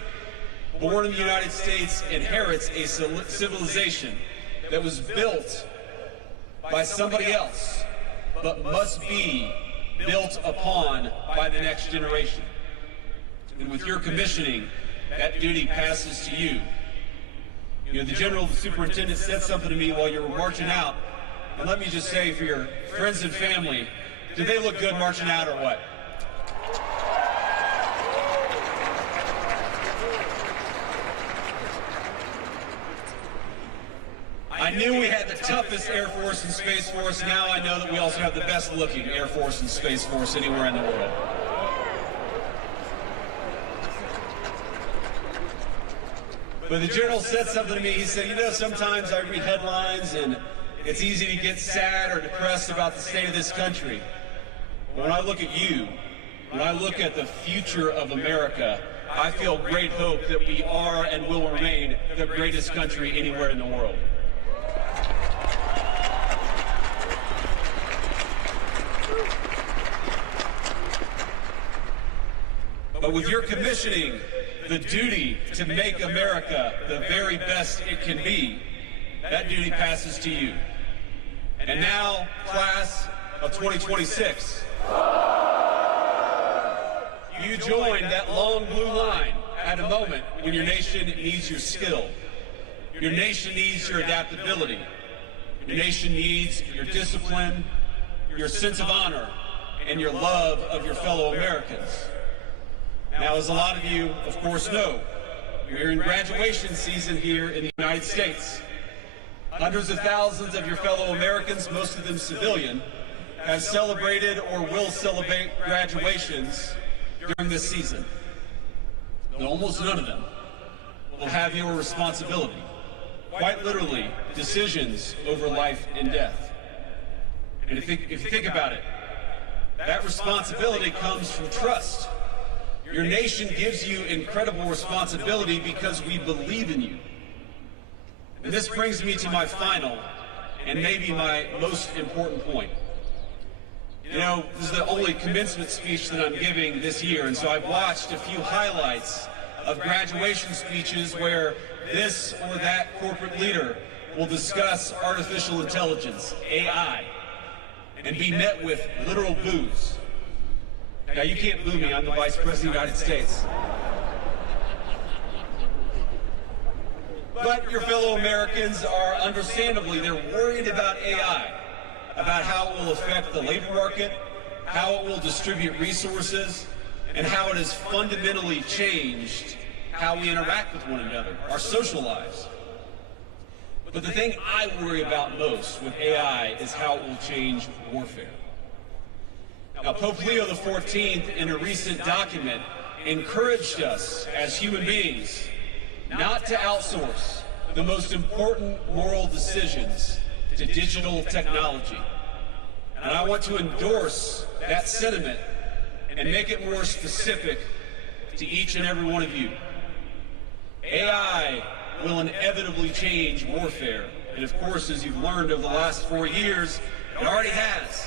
born in the United States inherits a civilization that was built by somebody else, but must be built upon by the next generation. And with your commissioning, that duty passes to you. You know, the General Superintendent said something to me while you were marching out, and let me just say for your friends and family, did they look good marching out or what? I knew we had the toughest Air Force and Space Force. Now I know that we also have the best looking Air Force and Space Force anywhere in the world. But the General said something to me. He said, you know, sometimes I read headlines and it's easy to get sad or depressed about the state of this country. But when I look at you, when I look at the future of America, I feel great hope that we are and will remain the greatest country anywhere in the world. But with your commissioning, the duty to make America the very best it can be, that duty passes to you. And now, class of 2026, you join that long blue line at a moment when your nation needs your skill. Your nation needs your adaptability. Your nation needs your discipline, your sense of honor, and your love of your fellow Americans. Now, as a lot of you, of course, know, we're in graduation season here in the United States. Hundreds of thousands of your fellow Americans, most of them civilian, have celebrated or will celebrate graduations during this season. But almost none of them will have your responsibility. Quite literally, decisions over life and death. And if you think about it, that responsibility comes from trust. Your nation gives you incredible responsibility because we believe in you. And this brings me to my final and maybe my most important point. You know, this is the only commencement speech that I'm giving this year, and so I've watched a few highlights of graduation speeches where this or that corporate leader will discuss artificial intelligence, AI, and be met with literal boos. Now, you can't boo me, I'm the Vice President of the United States. But your fellow Americans are understandably, they're worried about AI, about how it will affect the labor market, how it will distribute resources, and how it has fundamentally changed how we interact with one another, our social lives. But the thing I worry about most with AI is how it will change warfare. Now, Pope Leo XIV, in a recent document, encouraged us as human beings not to outsource the most important moral decisions to digital technology. And I want to endorse that sentiment and make it more specific to each and every one of you. AI will inevitably change warfare. And of course, as you've learned over the last 4 years, it already has.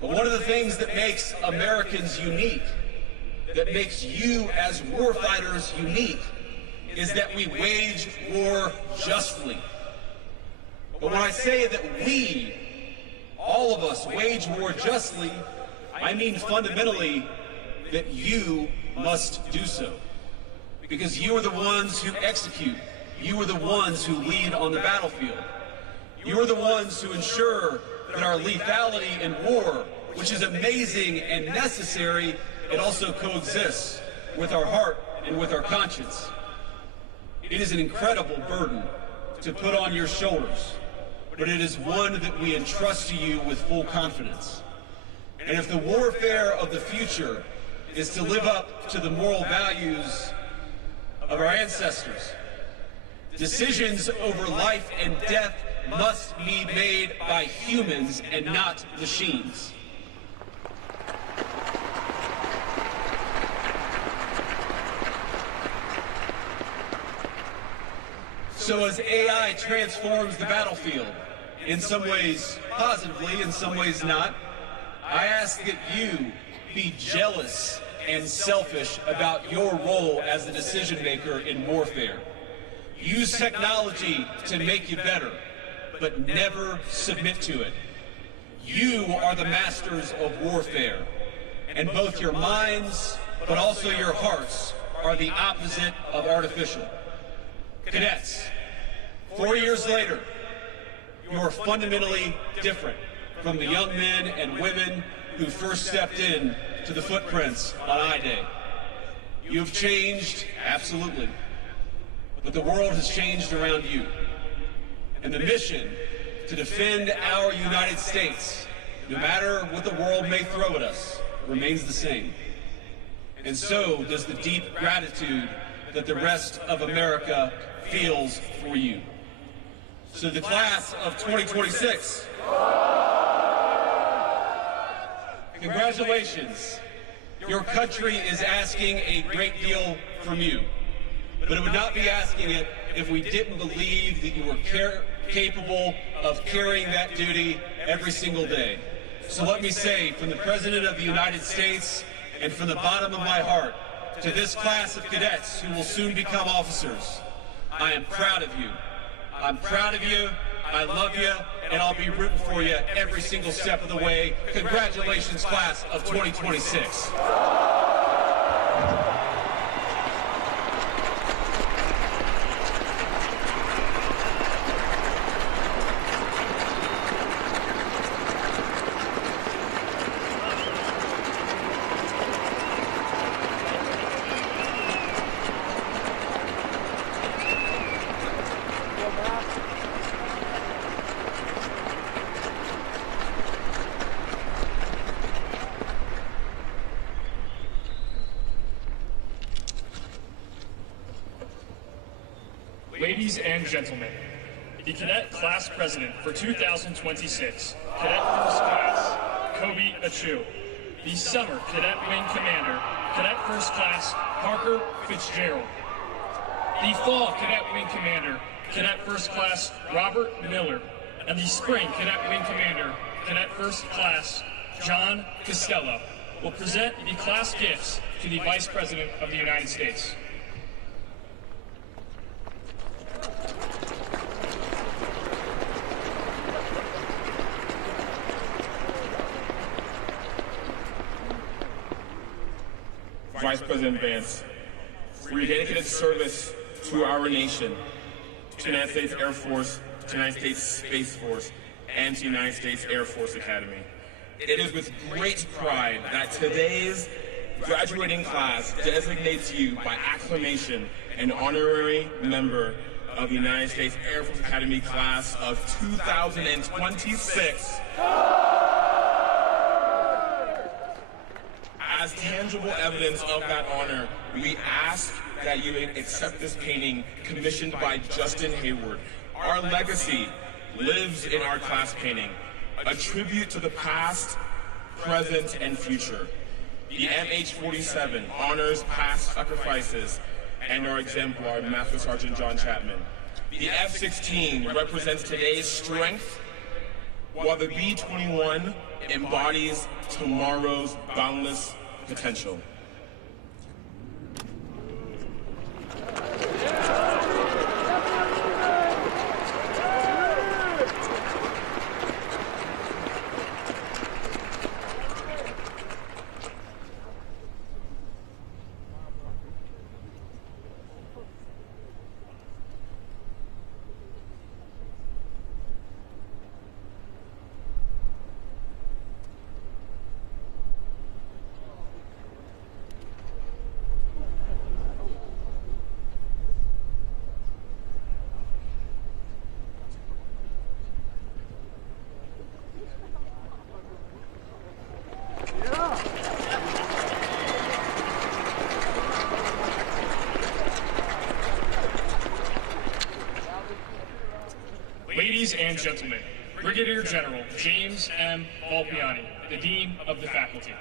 But one of the things that makes Americans unique, that makes you as warfighters unique, is that we wage war justly. But when I say that we, all of us, wage war justly, I mean fundamentally that you must do so. Because you are the ones who execute. You are the ones who lead on the battlefield. You are the ones who ensure that our lethality in war, which is amazing and necessary, it also coexists with our heart and with our conscience. It is an incredible burden to put on your shoulders, but it is one that we entrust to you with full confidence. And if the warfare of the future is to live up to the moral values of our ancestors, decisions over life and death must be made by humans and not machines. So as AI transforms the battlefield, in some ways positively, in some ways not, I ask that you be jealous and selfish about your role as the decision maker in warfare. Use technology to make you better, but never submit to it. You are the masters of warfare, and both your minds, but also your hearts, are the opposite of artificial. Cadets, 4 years later, you are fundamentally different from the young men and women who first stepped in to the footprints on I-Day. You have changed, absolutely, but the world has changed around you. And the mission to defend our United States, no matter what the world may throw at us, remains the same. And so does the deep gratitude that the rest of America feels for you. So the class of 2026, congratulations. Your country is asking a great deal from you, but it would not be asking it if we didn't believe that you were capable of carrying that duty every single day. So let me say, from the President of the United States and from the bottom of my heart, to this class of cadets who will soon become officers, I am proud of you. I'm proud of you, I love you, and I'll be rooting for you every single step of the way. Congratulations, class of 2026. Ladies and gentlemen, the Cadet Class President for 2026, Cadet First Class, Kobe Achu. The Summer Cadet Wing Commander, Cadet First Class, Parker Fitzgerald. The Fall Cadet Wing Commander, Cadet First Class, Robert Miller. And the Spring Cadet Wing Commander, Cadet First Class John Costello will present the class gifts to the Vice President of the United States. Vice President Vance, for your dedicated service to our nation, to the United States Air Force, to the United States Space Force, and to the United States Air Force Academy. It is with great pride that today's graduating class designates you by acclamation an honorary member of the United States Air Force Academy class of 2026. As tangible evidence of that honor, we ask that you accept this painting commissioned by Justin Hayward. Our legacy lives in our class painting, a tribute to the past, present, and future. The MH-47 honors past sacrifices and our exemplar, Master Sergeant John Chapman. The F-16 represents today's strength, while the B-21 embodies tomorrow's boundless potential. Ladies and gentlemen, Brigadier General James M. Volpiani, the Dean of the Faculty.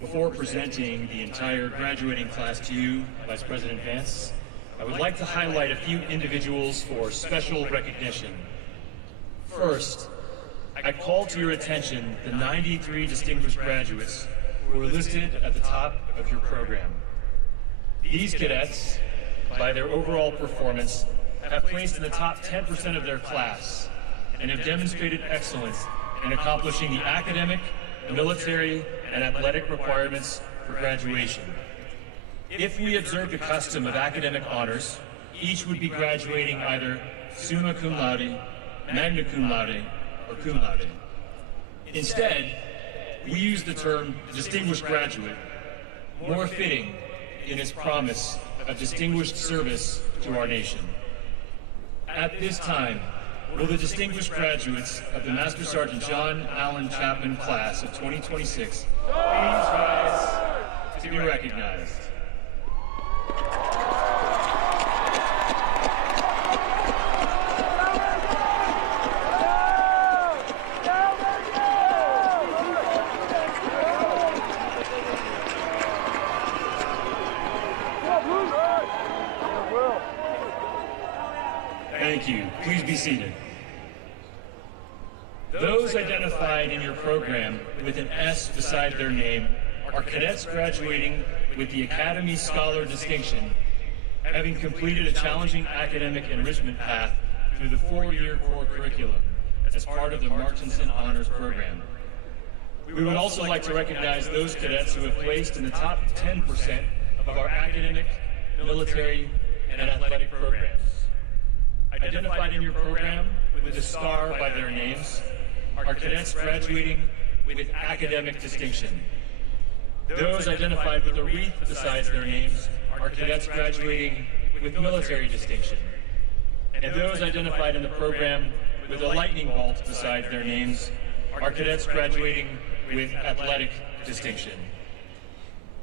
Before presenting the entire graduating class to you, Vice President Vance, I would like to highlight a few individuals for special recognition. First, I call to your attention the 93 distinguished graduates who are listed at the top of your program. These cadets, by their overall performance, have placed in the top 10% of their class and have demonstrated excellence in accomplishing the academic, military, and athletic requirements for graduation. If we observe the custom of academic honors, each would be graduating either summa cum laude, magna cum laude, or cum laude. Instead, we use the term distinguished graduate, more fitting in its promise of distinguished service to our nation. At this time, will the distinguished graduates of the Master Sergeant John Allen Chapman class of 2026 please rise to be recognized. Thank you. Please be seated. Those identified in your program with an S beside their name are cadets graduating with the Academy Scholar Distinction, having completed a challenging academic enrichment path through the 4-year core curriculum as part of the Martinson Honors Program. We would also like to recognize those cadets who have placed in the top 10% of our academic, military, and athletic programs. Identified in your program with a star by their names are cadets graduating with academic distinction. Those identified with a wreath beside their names are cadets graduating with military distinction. And those identified in the program with a lightning bolt beside their names are cadets graduating with athletic distinction.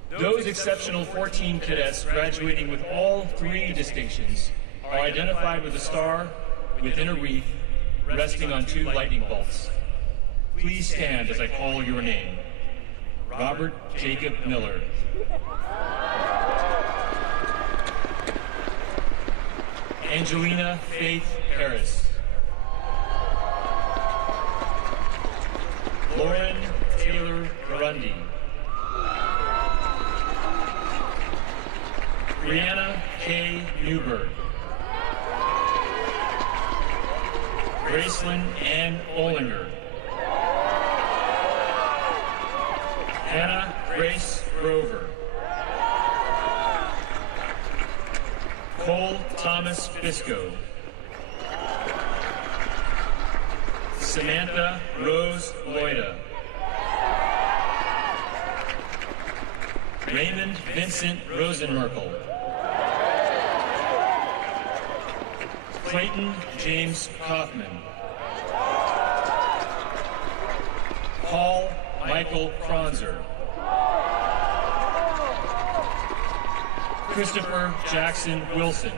Those exceptional 14 cadets graduating with all 3 distinctions are identified with a star within a wreath resting on 2 lightning bolts. Please stand as I call your name. Robert Jacob Miller. Angelina Faith Harris. Lauren Taylor Grundy. Brianna K. Newberg. Gracelyn Ann Olinger. Hannah Grace Grover. Cole Thomas Fisco. Samantha Rose Loida. Raymond Vincent Rosenmerkel. Clayton James Kaufman. Paul Michael Kronzer. Christopher Jackson Wilson.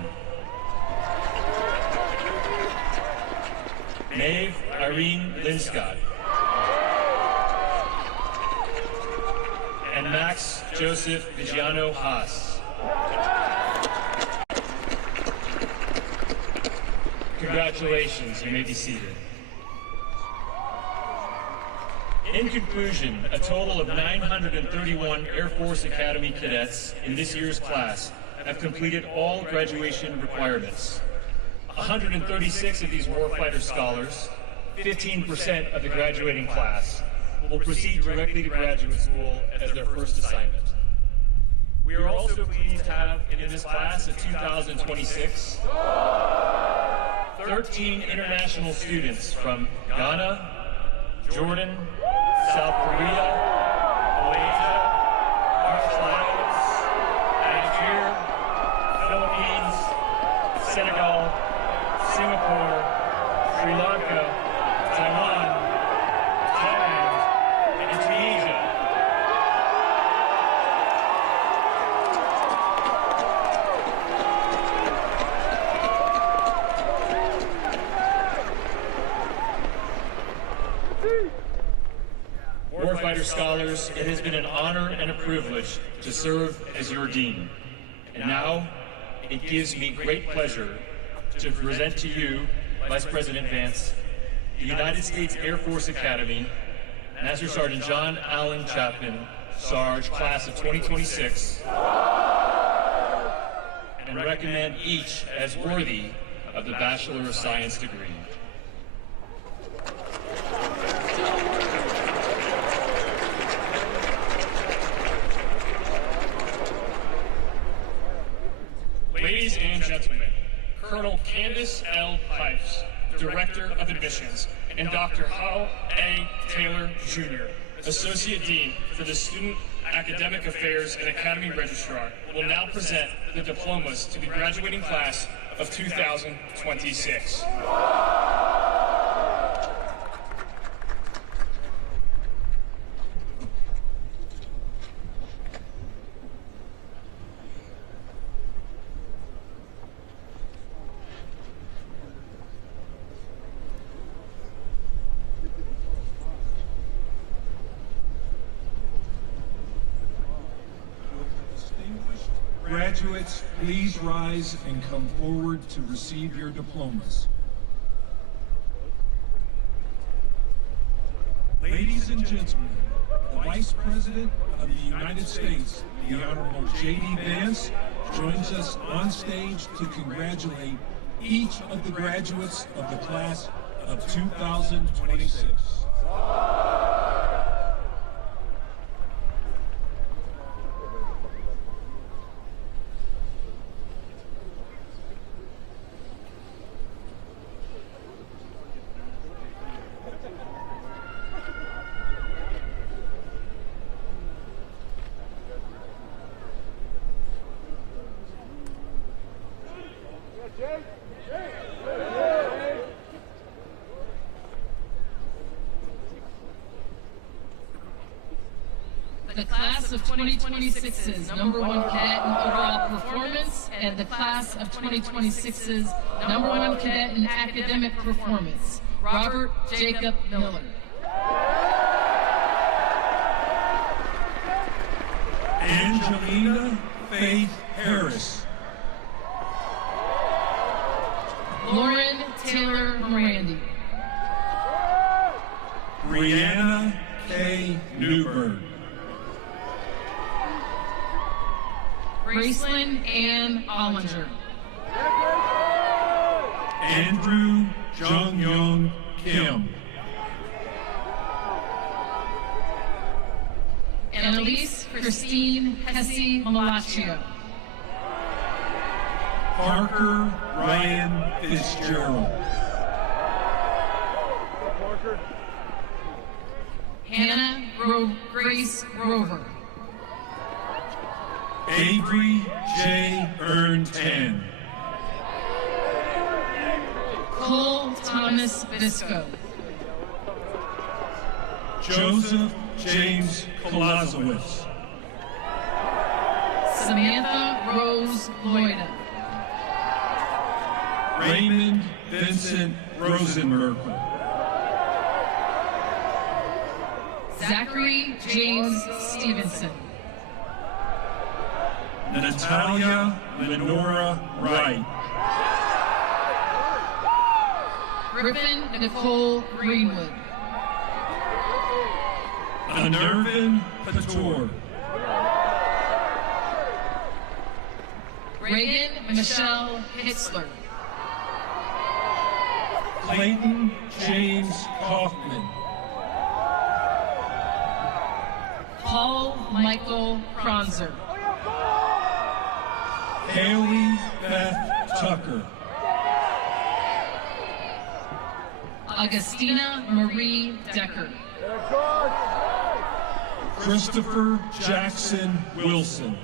Maeve Irene Linscott. And Max Joseph Vigiano Haas. Congratulations, you may be seated. In conclusion, a total of 931 Air Force Academy cadets in this year's class have completed all graduation requirements. 136 of these warfighter scholars, 15% of the graduating class, will proceed directly to graduate school as their first assignment. We are also pleased to have in this class of 2026, 13 international students from Ghana, Jordan, South Korea, Malaysia, Marshall Islands, Nigeria, Philippines, Senegal, Singapore, Sri Lanka, Taiwan, Thailand, and Tunisia. Warfighter scholars, it has been an honor and a privilege to serve as your dean. And now, it gives me great pleasure to present to you, Vice President Vance, the United States Air Force Academy, Master Sergeant John Allen Chapman, Sarge, Class of 2026, and recommend each as worthy of the Bachelor of Science degree. Ladies and gentlemen, Colonel Candace L. Pipes, Director of Admissions, and Dr. Hal A. Taylor, Jr., Associate Dean for the Student Academic Affairs and Academy Registrar, will now present the diplomas to the graduating class of 2026. Graduates, please rise and come forward to receive your diplomas. Ladies and gentlemen, the Vice President of the United States, the Honorable JD Vance, joins us on stage to congratulate each of the graduates of the class of 2026. The class of 2026's #1 cadet in overall performance and the class of 2026's #1 cadet in academic performance, Robert Jacob Miller. Angelina Faith Harris. Newberg. Gracelyn Ann Ollinger. Andrew Jung-Young Kim. Annalise Christine Hesse Malaccio. Parker Ryan Fitzgerald. Hannah Grace Grover. Avery J. Ern-Tan. Cole Thomas Bisco. Joseph James Kolazowitz. Samantha Rose Loida. Raymond Vincent Rosenmerkel. Zachary James Stevenson. Natalia Lenora Wright. Griffin Nicole Greenwood. Anirvan Pator. Reagan Michelle Hitzler. Clayton James Kaufman. Paul Michael Kronzer. Haley Beth Tucker. Augustina Marie Decker. Christopher Jackson Wilson.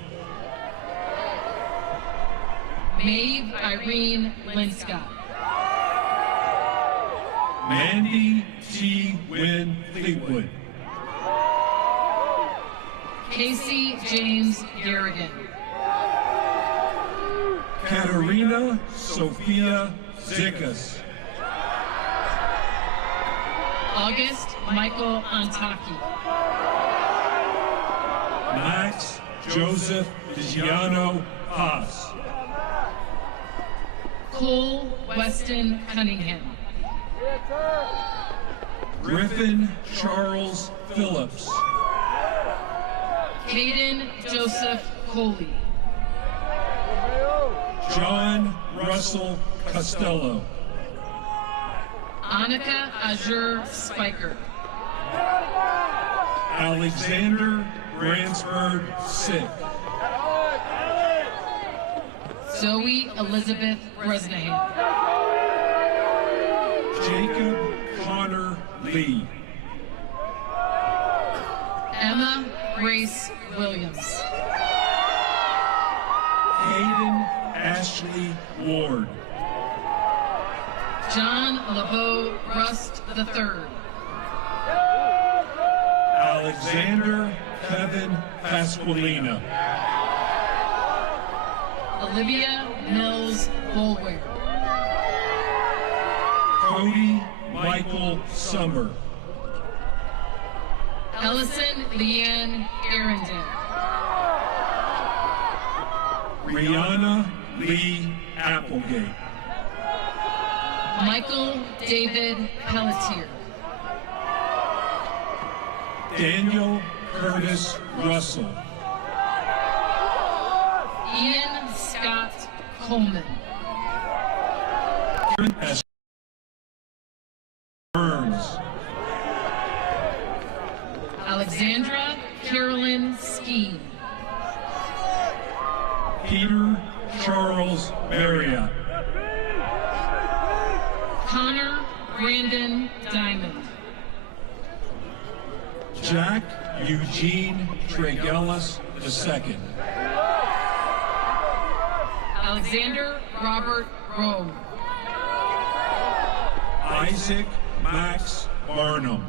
Maeve Irene Linscott. Mandy T. Wynn Fleetwood. Casey James Garrigan. Katerina Sophia Zickas. August Michael Antaki. Max Joseph DiGiano Haas. Cole Weston Cunningham. Griffin Charles Phillips. Caden Joseph Coley. John Russell Costello. Annika Azure Spiker. Alexander Bransford Sick. Zoe Elizabeth Bresnahan. Jacob Connor Lee. Emma Grace Williams. Hayden Ashley Ward. John LeBeau Rust III. Alexander Kevin Pasqualina. Olivia Mills Bulwer. Cody Michael Summer. Ellison Leanne Arundel. Rihanna Lee Applegate. Michael David Pelletier. Daniel Curtis Russell. Ian Scott Coleman. S. Burns. Alexandra Carolyn Skeen. Peter Charles Marriott. Connor Brandon Diamond. Jack Eugene Tregellis II. Alexander Robert Rowe. Isaac Max Barnum.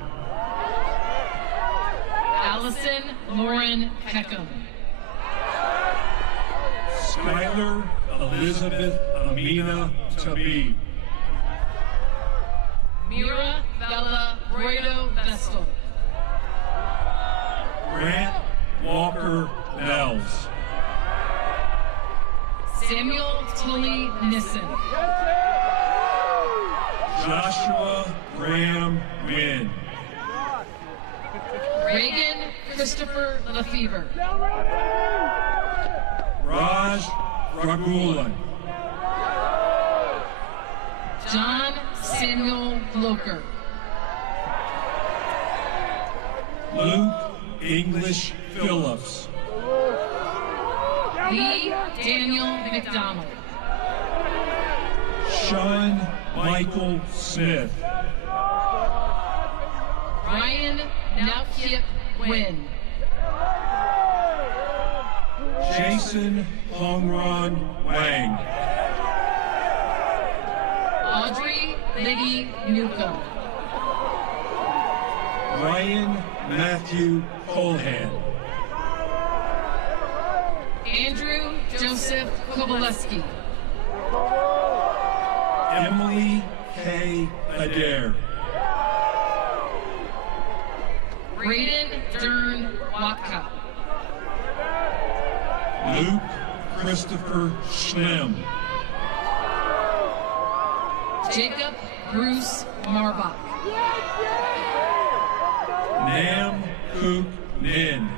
Allison Lauren Peckham. Skylar Elizabeth Amina Tabib. Mira Bella Roydo Vestal. Grant Walker Nels. Samuel Tully Nissen. Joshua Graham Wynn. Reagan Christopher Lefevre. Raj Ragulan. John Samuel Bloker. Luke English Phillips. Lee Daniel McDonald. Sean Michael Smith. Ryan Naukip Nguyen. Jason Hongron Wang. Audrey Liddy Newcomb. Ryan Matthew Colhan. Andrew Joseph Kowaleski. Emily K. Adair. Braden Dern Watka. Luke Christopher Schlemm. Jacob Bruce Marbach. Nam Kook Nin.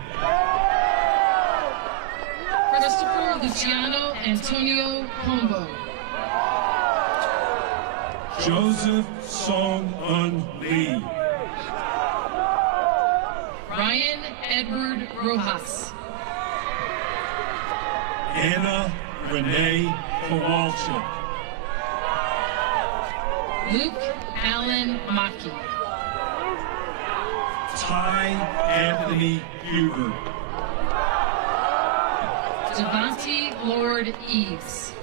Christopher Luciano Antonio Pombo. Joseph Song Un Lee. Ryan Edward Rojas. Anna Renee Kowalczyk. Luke Allen Maki. Ty Anthony Hubert. Devontae Lord Eves.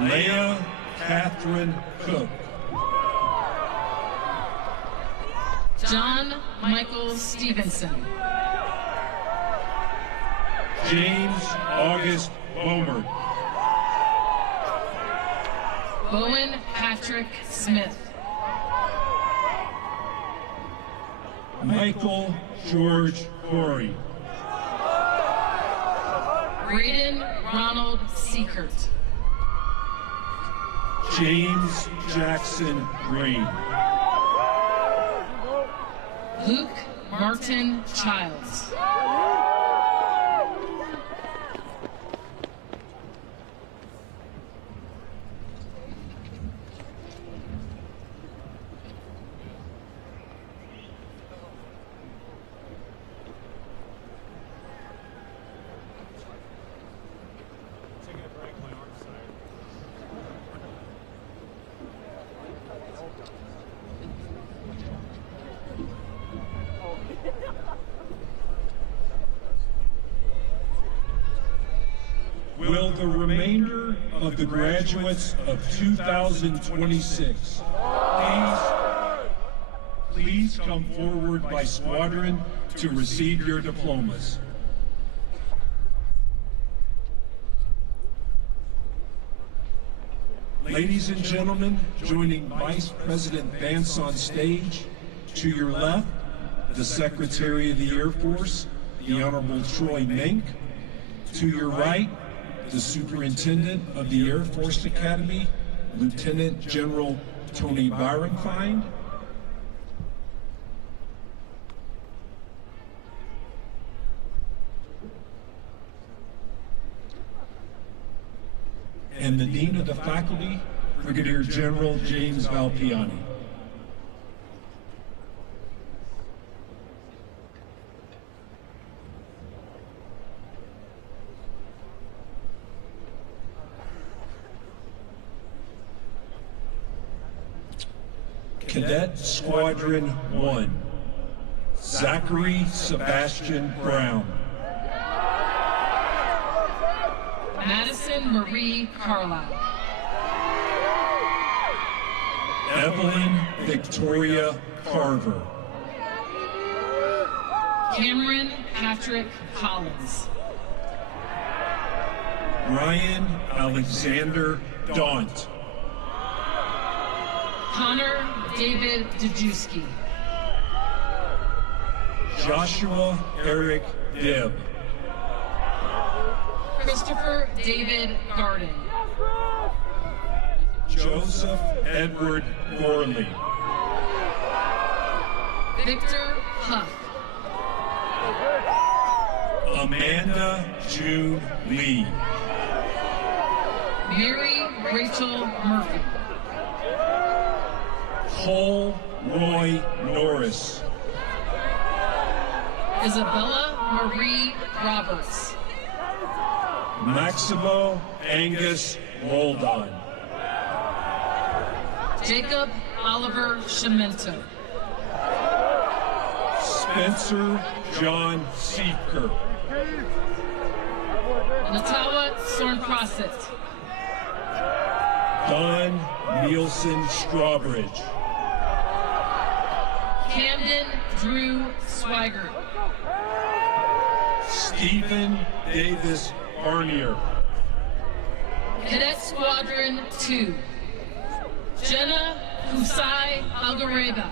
Leah Catherine Cook. John Michael Stevenson. James August Bomer. Bowen Patrick Smith. Michael George Corey. Braden Ronald Seekert. James Jackson Green. Luke Martin Childs. Will the remainder of the graduates of 2026 please come forward by squadron to receive your diplomas. Ladies and gentlemen, joining Vice President Vance on stage, to your left, the Secretary of the Air Force, the Honorable Troy Mink. To your right, the Superintendent of the Air Force Academy, Lieutenant General Tony Byronfine. And the Dean of the Faculty, Brigadier General James Valpiani. Cadet Squadron 1, Zachary Sebastian Brown. Madison Marie Carlisle. Evelyn Victoria Carver. Cameron Patrick Collins. Ryan Alexander Daunt. Connor David Dejewski. Joshua Eric Dibb. Christopher David Garden. Joseph Edward Gorley. Victor Huff. Amanda June Lee. Mary Rachel Murphy. Cole Roy Norris. Isabella Marie Roberts. Maximo Angus Moldon. Jacob Oliver Shimento. Spencer John Seeker. Natawa Sornprosset. Don Nielsen Strawbridge. Camden Drew Swigert. Stephen Davis Barnier. Cadet Squadron 2. Jenna Kusai Algarega.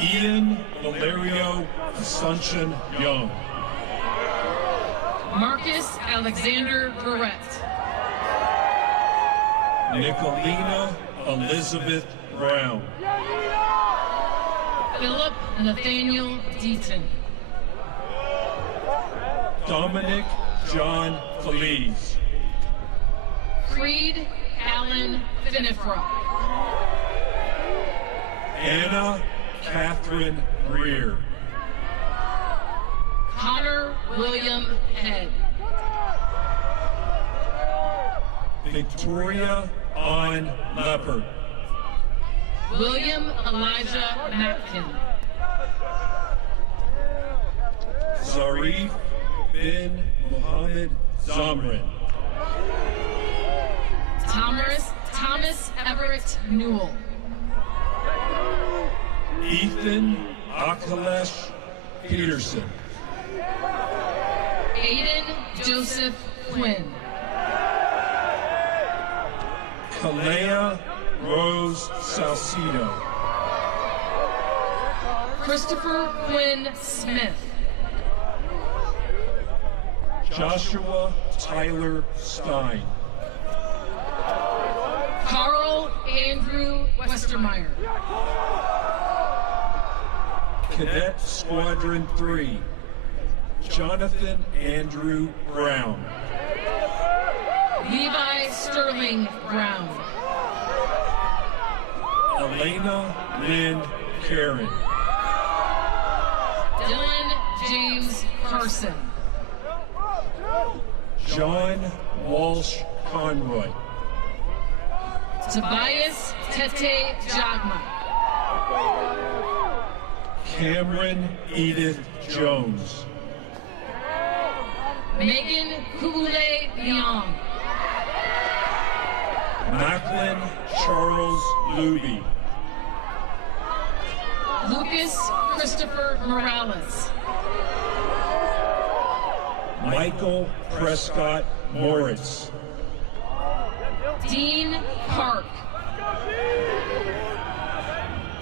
Ian Valerio Asuncion Young. Marcus Alexander Barrett. Nicolina Elizabeth Brown. Philip Nathaniel Deaton. Dominic John Feliz. Creed Allen Finifra. Anna Catherine Greer. Connor William Head. Victoria Ann Leopard. William Elijah Matkin. Zarif bin Mohammed Zamrin. Thomas Everett Newell. Ethan Akalesh Peterson. Aiden Joseph Quinn. Kalea Rose Salcido. Christopher Quinn Smith. Joshua Tyler Stein. Carl Andrew Westermeyer. Cadet Squadron 3. Jonathan Andrew Brown. Levi Sterling Brown. Elena Lynn Karen. Dylan James Carson. John Walsh Conroy. Tobias Tete Jagma. Cameron Edith Jones. Megan Kule Leong. Macklin Charles Luby. Lucas Christopher Morales. Michael Prescott Moritz. Dean Park.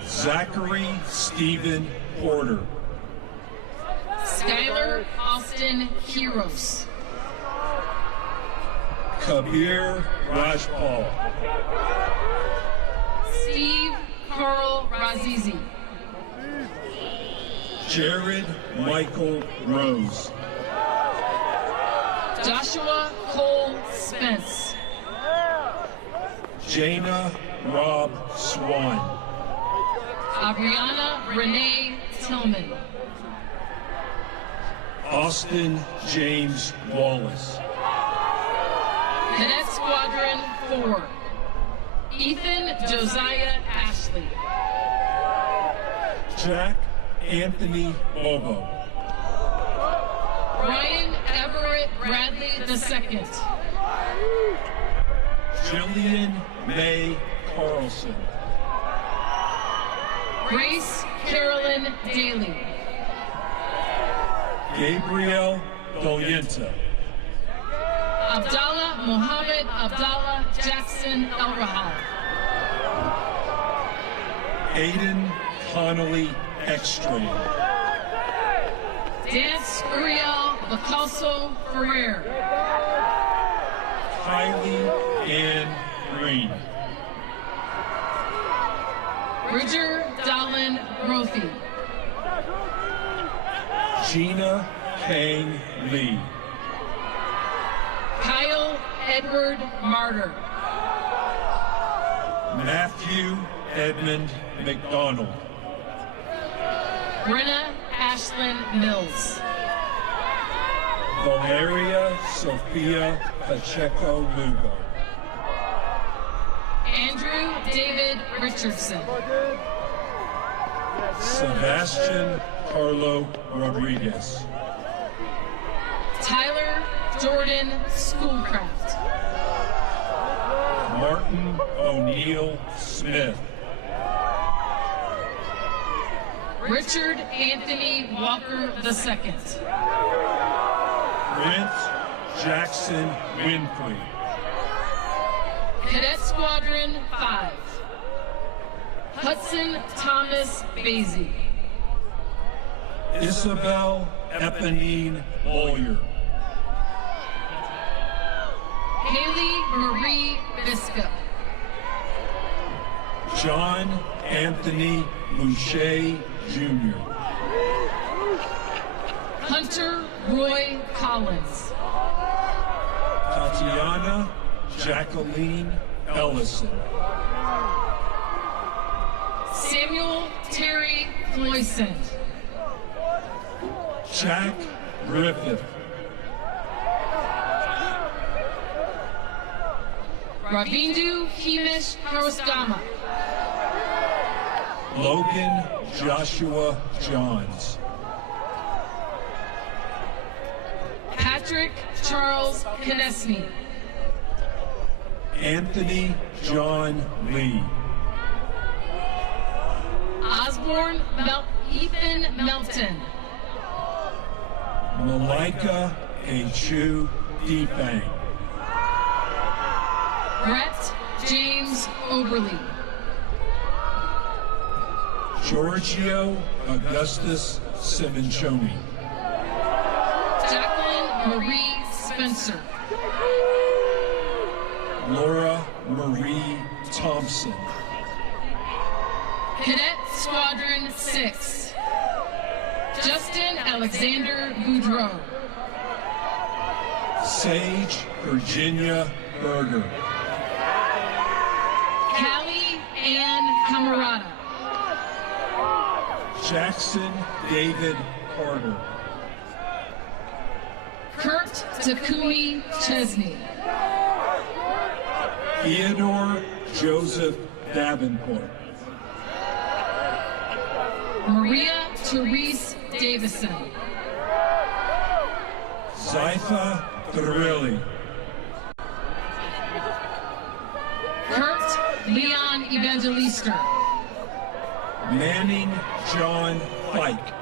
Zachary Stephen Porter. Skylar Austin Heroes. Kabir Rajpal. Steve Carl Razizi. Jared Michael Rose. Joshua Cole Spence. Jana Rob Swan. Abriana Renee Tillman. Austin James Wallace. Cadet Squadron 4. Ethan Josiah Ashley. Jack Anthony Bobo. Brian Everett Bradley II. Jillian May Carlson. Grace Carolyn Daly. Gabriel Dolienta. Abdallah Mohammed Abdallah Jackson El Rahal. Aiden Connolly Ekstrand. Dance Uriel Bacalso Ferrer. Kylie Ann Green. Bridger Dallin Grothy. Gina Kang Lee. Kyle Edward Martyr. Matthew Edmund McDonald. Brenna Ashlyn Mills. Valeria Sophia Pacheco Lugo. Andrew David Richardson. Sebastian Carlo Rodriguez. Tyler Jordan Schoolcraft. Martin O'Neill Smith. Richard Anthony Walker II. Prince Jackson Winfrey. Cadet Squadron 5. Hudson Thomas Basie. Isabel Eponine Boyer. Haley Marie Biscup. John Anthony Boucher Jr. Hunter Roy Collins. Tatiana Jacqueline Ellison. Samuel Terry Floyson. Jack Griffith. Ravindu Hemish Harosgama. Logan Joshua Johns. Patrick Charles Konechny. Anthony John Lee. Osborne Ethan Melton. Malika Achu Deepang. Brett James Oberly. Giorgio Augustus Simonchoni. Jacqueline Marie Spencer. Laura Marie Thompson. Cadet Squadron 6. Justin Alexander Boudreau. Sage Virginia Berger. Callie Ann Camarada. Jackson David Carter. Kurt Takumi Chesney. Theodore Joseph Davenport. Maria Therese Davison. Zypha Thrilly. Kurt Leon Evangelister. Manning John Fike.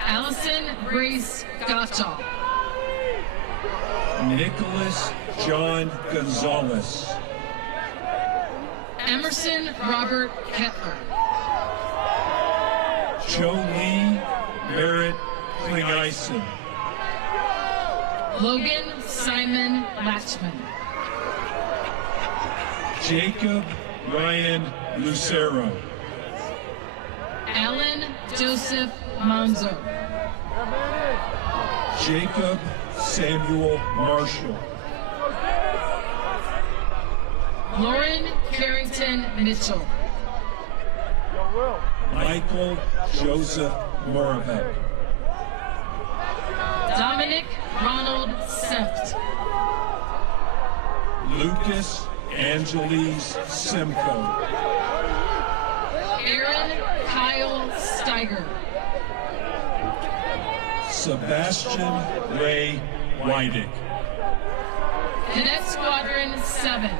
Allison Grace Gottschall. Nicholas John Gonzalez. Emerson Robert Kettler. Jolie Merritt Klingeisen. Logan Simon Latchman. Jacob Ryan Lucero. Alan Joseph Monzo. Jacob Samuel Marshall. Lauren Carrington Mitchell. Michael Joseph Moravec. Dominic Ronald Sempt. Lucas Angeles Simcoe. Aaron Kyle Steiger. Sebastian Ray Wydick. Cadet Squadron 7.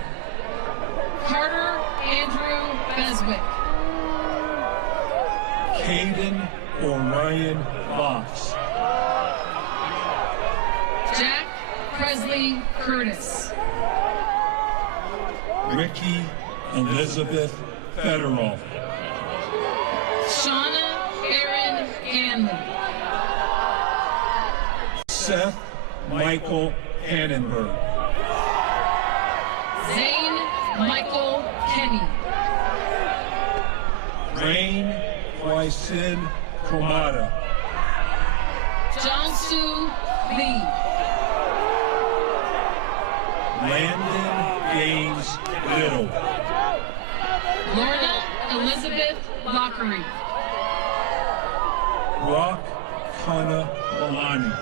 Carter Andrew Beswick. Caden Orion Fox. Jack Presley Curtis. Ricky Elizabeth Federoff. Shauna Aaron Ganley. Seth Michael Hannenberg. Zane Michael Kenny. Rain Hwai-Sin Komada. Jong-Soo Lee. Landon Gaines Little. Lorna Elizabeth Lockery. Rock Kana Malani.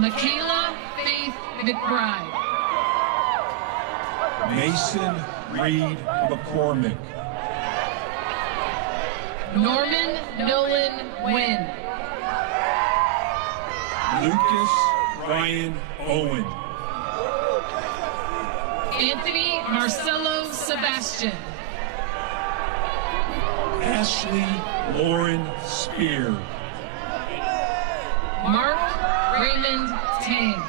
Michaela Faith McBride. Mason Reed McCormick. Norman Nolan Wynn. Lucas Ryan Owen. Anthony Marcelo Sebastian. Ashley Lauren Spear. Mark Raymond Tang.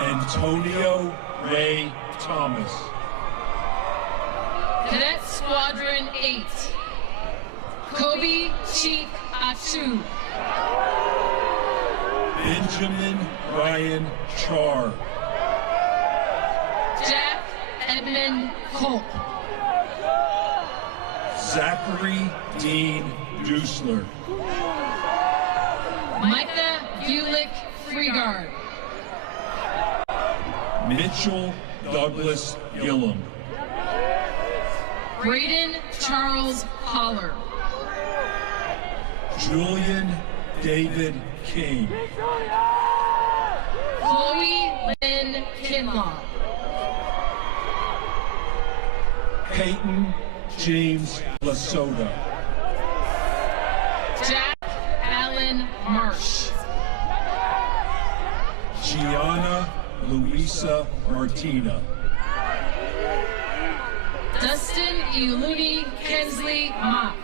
Antonio Ray Thomas. Cadet Squadron 8. Kobe Cheek Achu. Benjamin Ryan Char. Jack Edmund Culp. Zachary Dean Dusler. Micah Bulick Freegard. Mitchell Douglas Gillum. Braden Charles Holler. Julian David King. Chloe Lynn Kinlaw. Peyton James Lasota. Jack Allen Marsh. Gianna Luisa Martina. Dustin Iluni Kensley Mock.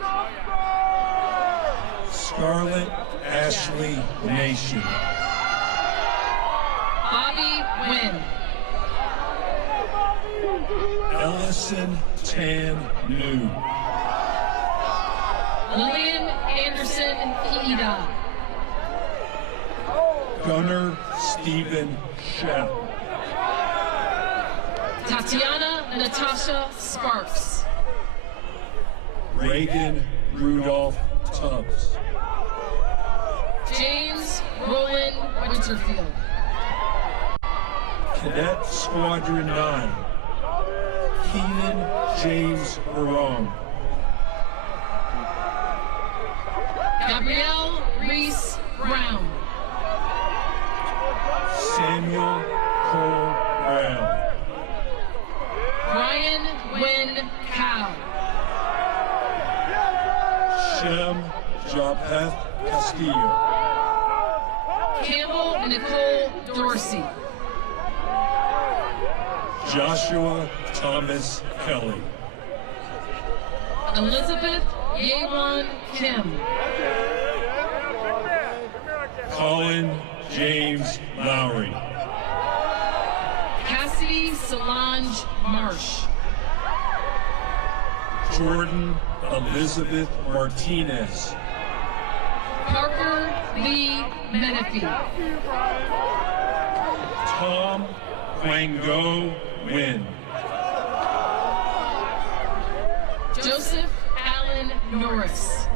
Scarlett Ashley Nation. Bobby Wynn. Ellison Tan New. Lillian Anderson Kiida. Gunnar Stephen Shepp. Tatiana Natasha Sparks. Reagan Rudolph Tubbs. James Roland Winterfield. Cadet Squadron 9. Keenan James Barong. Gabrielle Reese Brown. Samuel Cole Brown. Brian Wynn Cow. Shem Japeth Castillo. Campbell Nicole Dorsey. Joshua Thomas Kelly. Elizabeth Yewan Kim. Colin James Lowry. Cassidy Solange Marsh. Jordan Elizabeth Martinez. Parker Lee Menifee. Tom Quango Wynn. Joseph Allen Norris.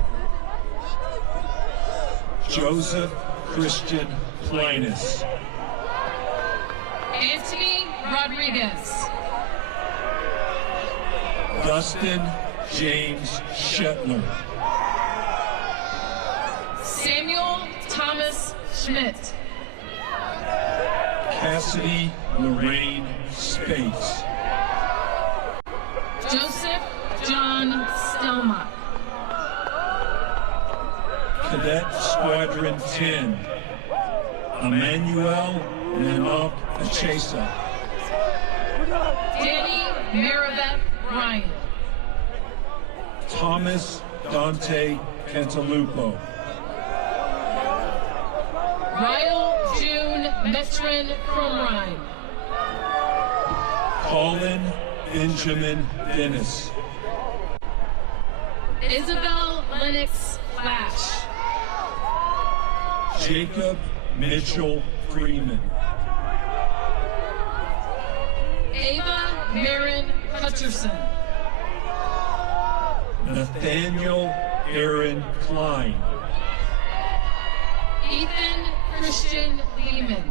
Joseph Christian Plinus. Anthony Rodriguez. Dustin James Shetler. Samuel Thomas Schmidt. Cassidy Lorraine Spates. Joseph John Stelmach. Cadet Squadron 10. Emmanuel Nanok Achesa. Danny Maribeth Ryan. Thomas Dante Cantalupo. Ryle June Metron Cromrine. Colin Benjamin Dennis. Isabel Lennox Flash. Jacob Mitchell Freeman. Ava Marin Hutcherson. Nathaniel Aaron Klein. Ethan Christian Lehman.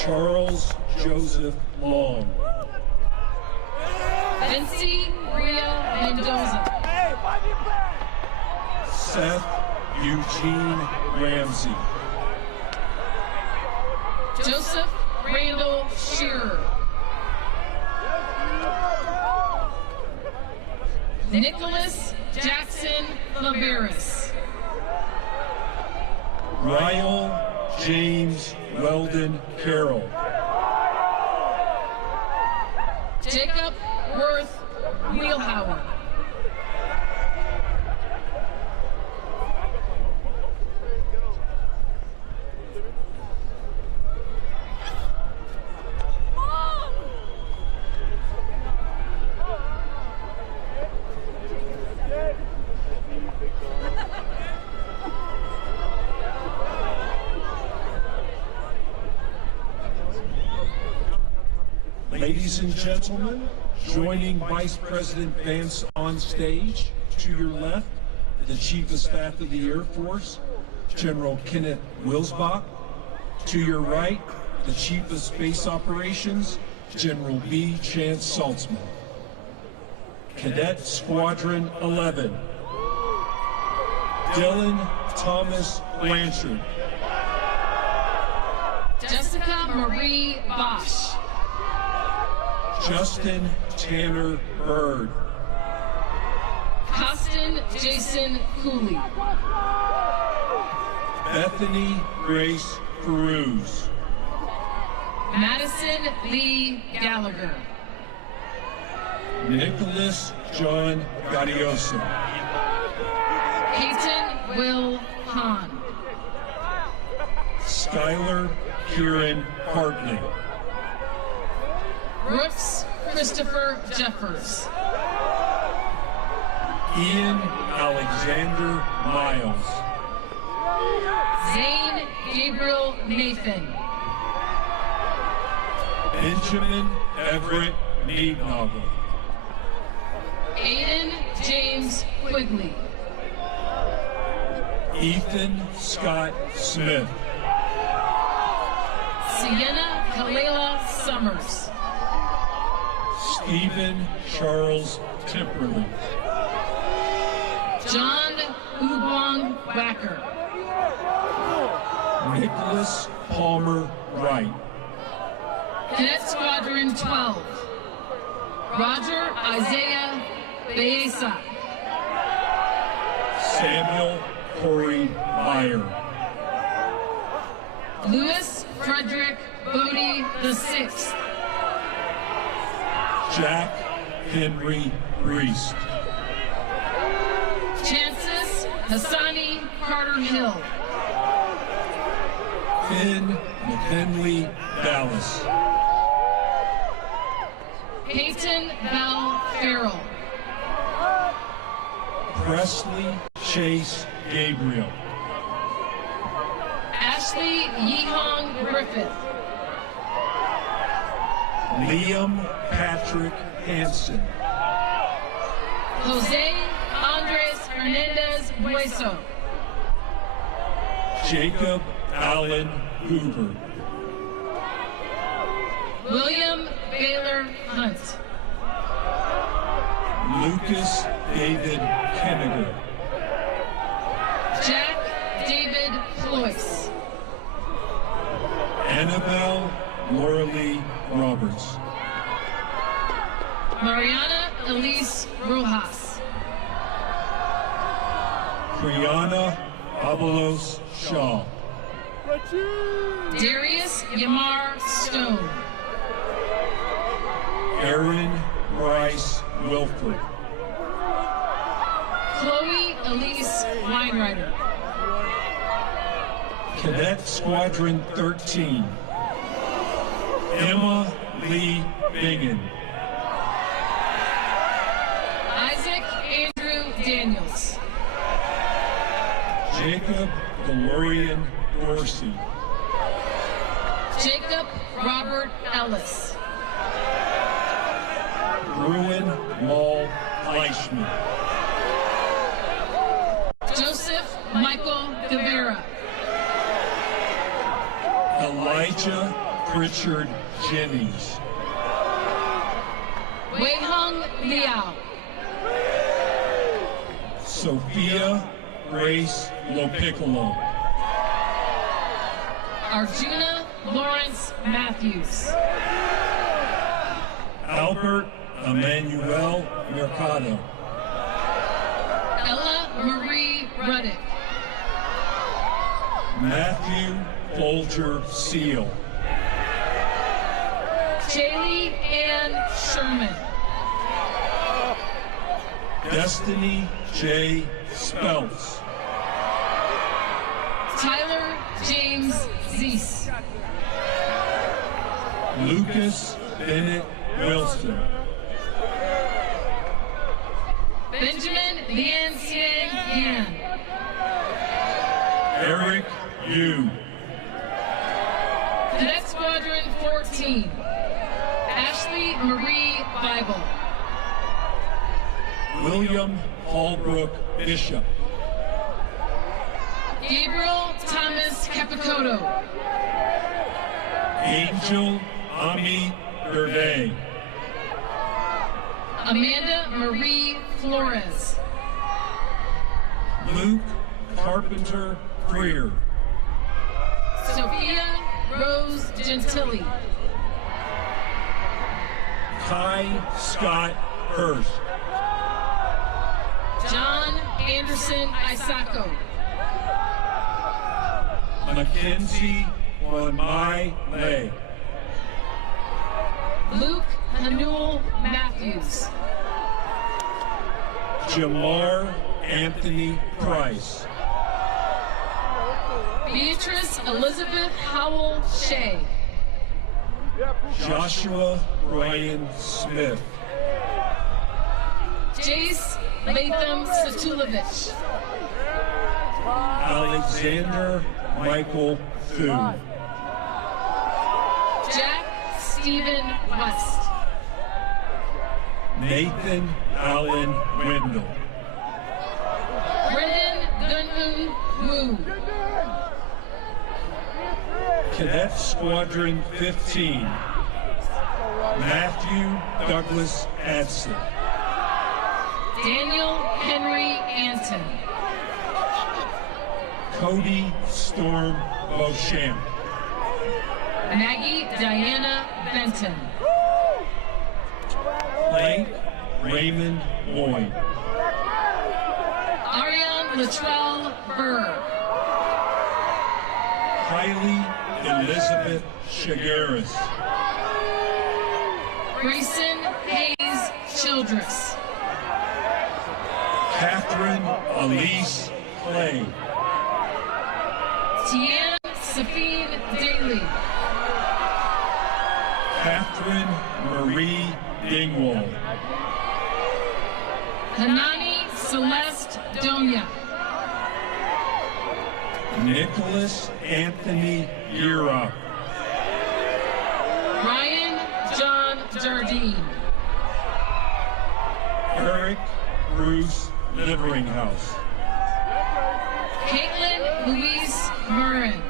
Charles Joseph Long. Vinci Ria Mendoza. Seth Eugene Ramsey. Joseph Randall Shearer. Nicholas Jackson Laveris. Ryle James Weldon Carroll. Jacob Worth Wheelhauer. Ladies and gentlemen, joining Vice President Vance on stage, to your left, the Chief of Staff of the Air Force, General Kenneth Wilsbach. To your right, the Chief of Space Operations, General B. Chance Saltzman. Cadet Squadron 11, Dylan Thomas Blanchard. Jessica Marie Bosch. Justin Tanner Bird. Costin Jason Cooley. Bethany Grace Peruse. Madison Lee Gallagher. Nicholas John Gaudioso. Peyton Will Hahn. Skylar Kieran Hartley. Brooks Christopher Jeffers. Ian Alexander Miles. Zane Gabriel Nathan. Benjamin Everett Neednoggle. Aiden James Quigley. Ethan Scott Smith. Sienna Kalela Summers. Stephen Charles Timperley. John Ubong Wacker. Nicholas Palmer Wright. Cadet Squadron 12. Roger Isaiah Baeza. Samuel Corey Meyer. Louis Frederick Bodie VI. Jack Henry Priest. Chances Hassani Carter Hill. Finn McKinley Dallas. Peyton Bell Farrell. Presley Chase Gabriel. Ashley Yehong Griffith. Liam Patrick Hansen. Jose Andres Hernandez Bueso. Jacob Allen Hoover. William Baylor Hunt. Lucas David Kennegar. Jack David Ployce. Annabelle Lauralee Roberts. Mariana Elise Rojas. Brianna Abelos Shaw. Darius Yamar Stone. Aaron Bryce Wilford. Chloe Elise Weinreiter. Cadet Squadron 13. Emma Lee Bingen. Isaac Andrew Daniels. Jacob DeLorean Dorsey. Jacob Robert Ellis. Fleischman. Joseph Michael Guevara. Elijah Pritchard Jennings. Weiheng Liao. Sophia Grace Lopiccolo. Arjuna Lawrence Matthews. Albert Emmanuel Mercado. Ella Marie Ruddick. Matthew Folger Seal. Jaylee Ann Sherman. Destiny J. Speltz. Tyler James Zeese. Lucas Bennett Wilson. Benjamin Lian Xiang Yan. Eric Yu. Cadet Squadron 14. Ashley Marie Bible. William Holbrook Bishop. Gabriel Thomas Capicoto. Angel Ami Berde. Amanda Marie Flores. Luke Carpenter Freer. Sophia Rose Gentili. Kai Scott Hurst. John Anderson Isako. Mackenzie Wanmai Lay. Luke Hanul Matthews. Jamar Anthony Price. Beatrice Elizabeth Howell Shea. Joshua Ryan Smith. Jace Latham Satulovich. Alexander Michael Thu. Jack Stephen West. Nathan Allen Wendell. Brendan Gunun Wu. Cadet Squadron 15. Matthew Douglas Adson. Daniel Henry Anton. Cody Storm Beauchamp. Maggie Diana Benton. Blake Raymond Boyd. Ariane Latrell Burr. Kylie Elizabeth Chigueras. Grayson Hayes Childress. Catherine Elise Clay. Tian Safine Daly. Catherine Marie Dingwall. Hanani Celeste Donia. Nicholas Anthony Ura. Ryan John Jardine. Eric Bruce Liveringhouse. Caitlin Louise Murrin.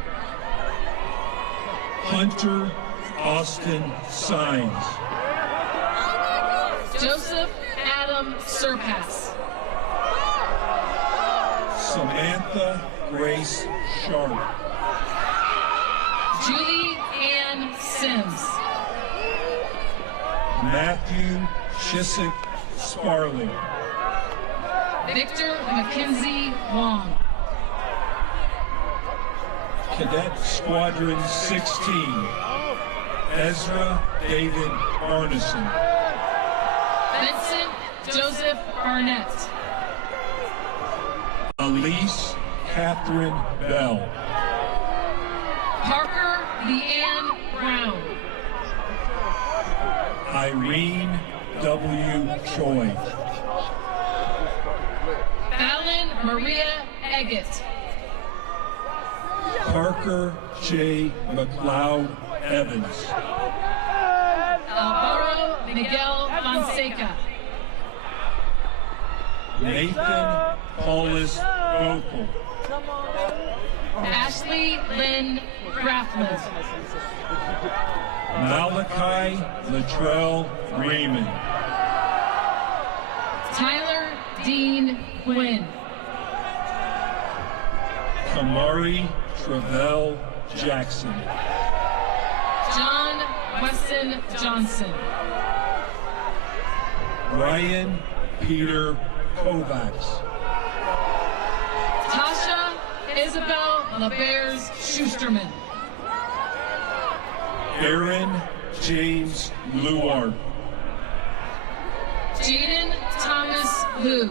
Hunter Austin Sines. Joseph Adam Surpass. Samantha Grace Sharp. Julie Ann Sims. Matthew Chiswick Sparling. Victor Mackenzie Wong. Cadet Squadron 16. Ezra David Arneson. Vincent Joseph Barnett. Elise Catherine Bell. Parker Leanne Brown. Irene W. Choi. Fallon Maria Eggett. Parker J. McLeod Evans. Alvaro Miguel Fonseca. Nathan Paulus Vocal. Ashley Lynn Grafflin. Malachi Latrell Raymond. Tyler Dean Quinn. Kamari Travell Jackson. John Weston Johnson. Ryan Peter Kovacs. Tasha Isabel LaBears Schusterman. Aaron James Luard. Jaden Thomas Liu.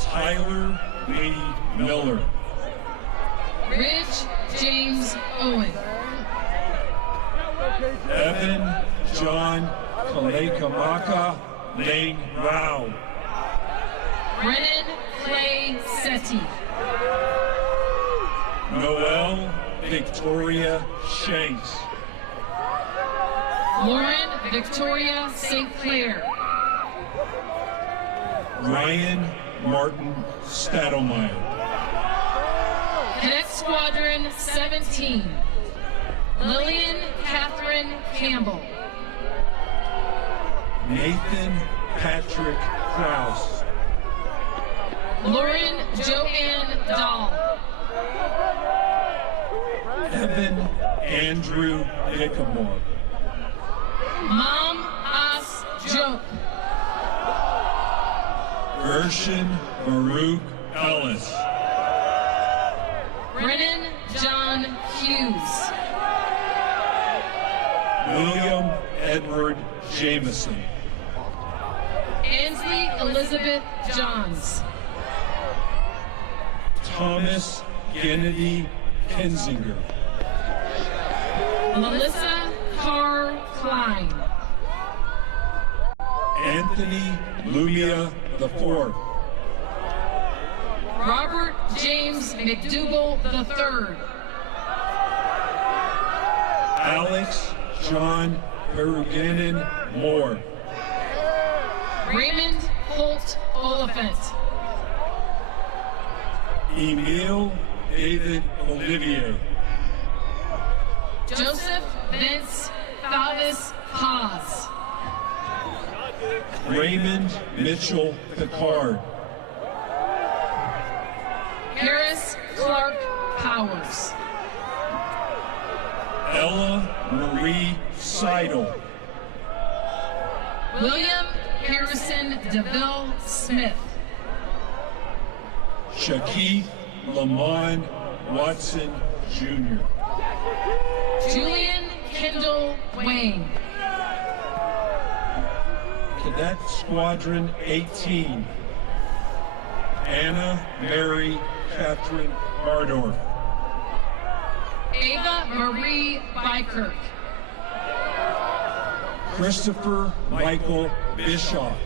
Tyler Lee Miller. Ridge James Owen. Evan John Kalekamaka Lane Rao. Brennan Clay Setti. Noel Victoria Shanks. Lauren Victoria St. Clair. Ryan Martin Stadelmeyer. Cadet Squadron 17. Lillian Catherine Campbell. Nathan Patrick Krause. Lauren Joanne Dahl. Evan Andrew Dickamore. Mom As Joke. Gershon Baruch Ellis. Brennan John Hughes. William Edward Jameson. Ansley Elizabeth Johns. Thomas Kennedy Kinzinger. Melissa Carr Klein. Anthony Lumia IV. Robert James McDougall III. Alex John Peruganin Moore. Raymond Holt Oliphant. Emil David Olivier. Joseph Vince Falvis Haas. Raymond Mitchell Picard. Harris Clark Powers. Ella Marie Seidel. William Harrison DeVille Smith. Shaquille Lamont Watson Jr. Julian Kendall Wayne. Cadet Squadron 18. Anna Mary Catherine Bardorf. Ava Marie Bykirk. Christopher Michael Bischoff.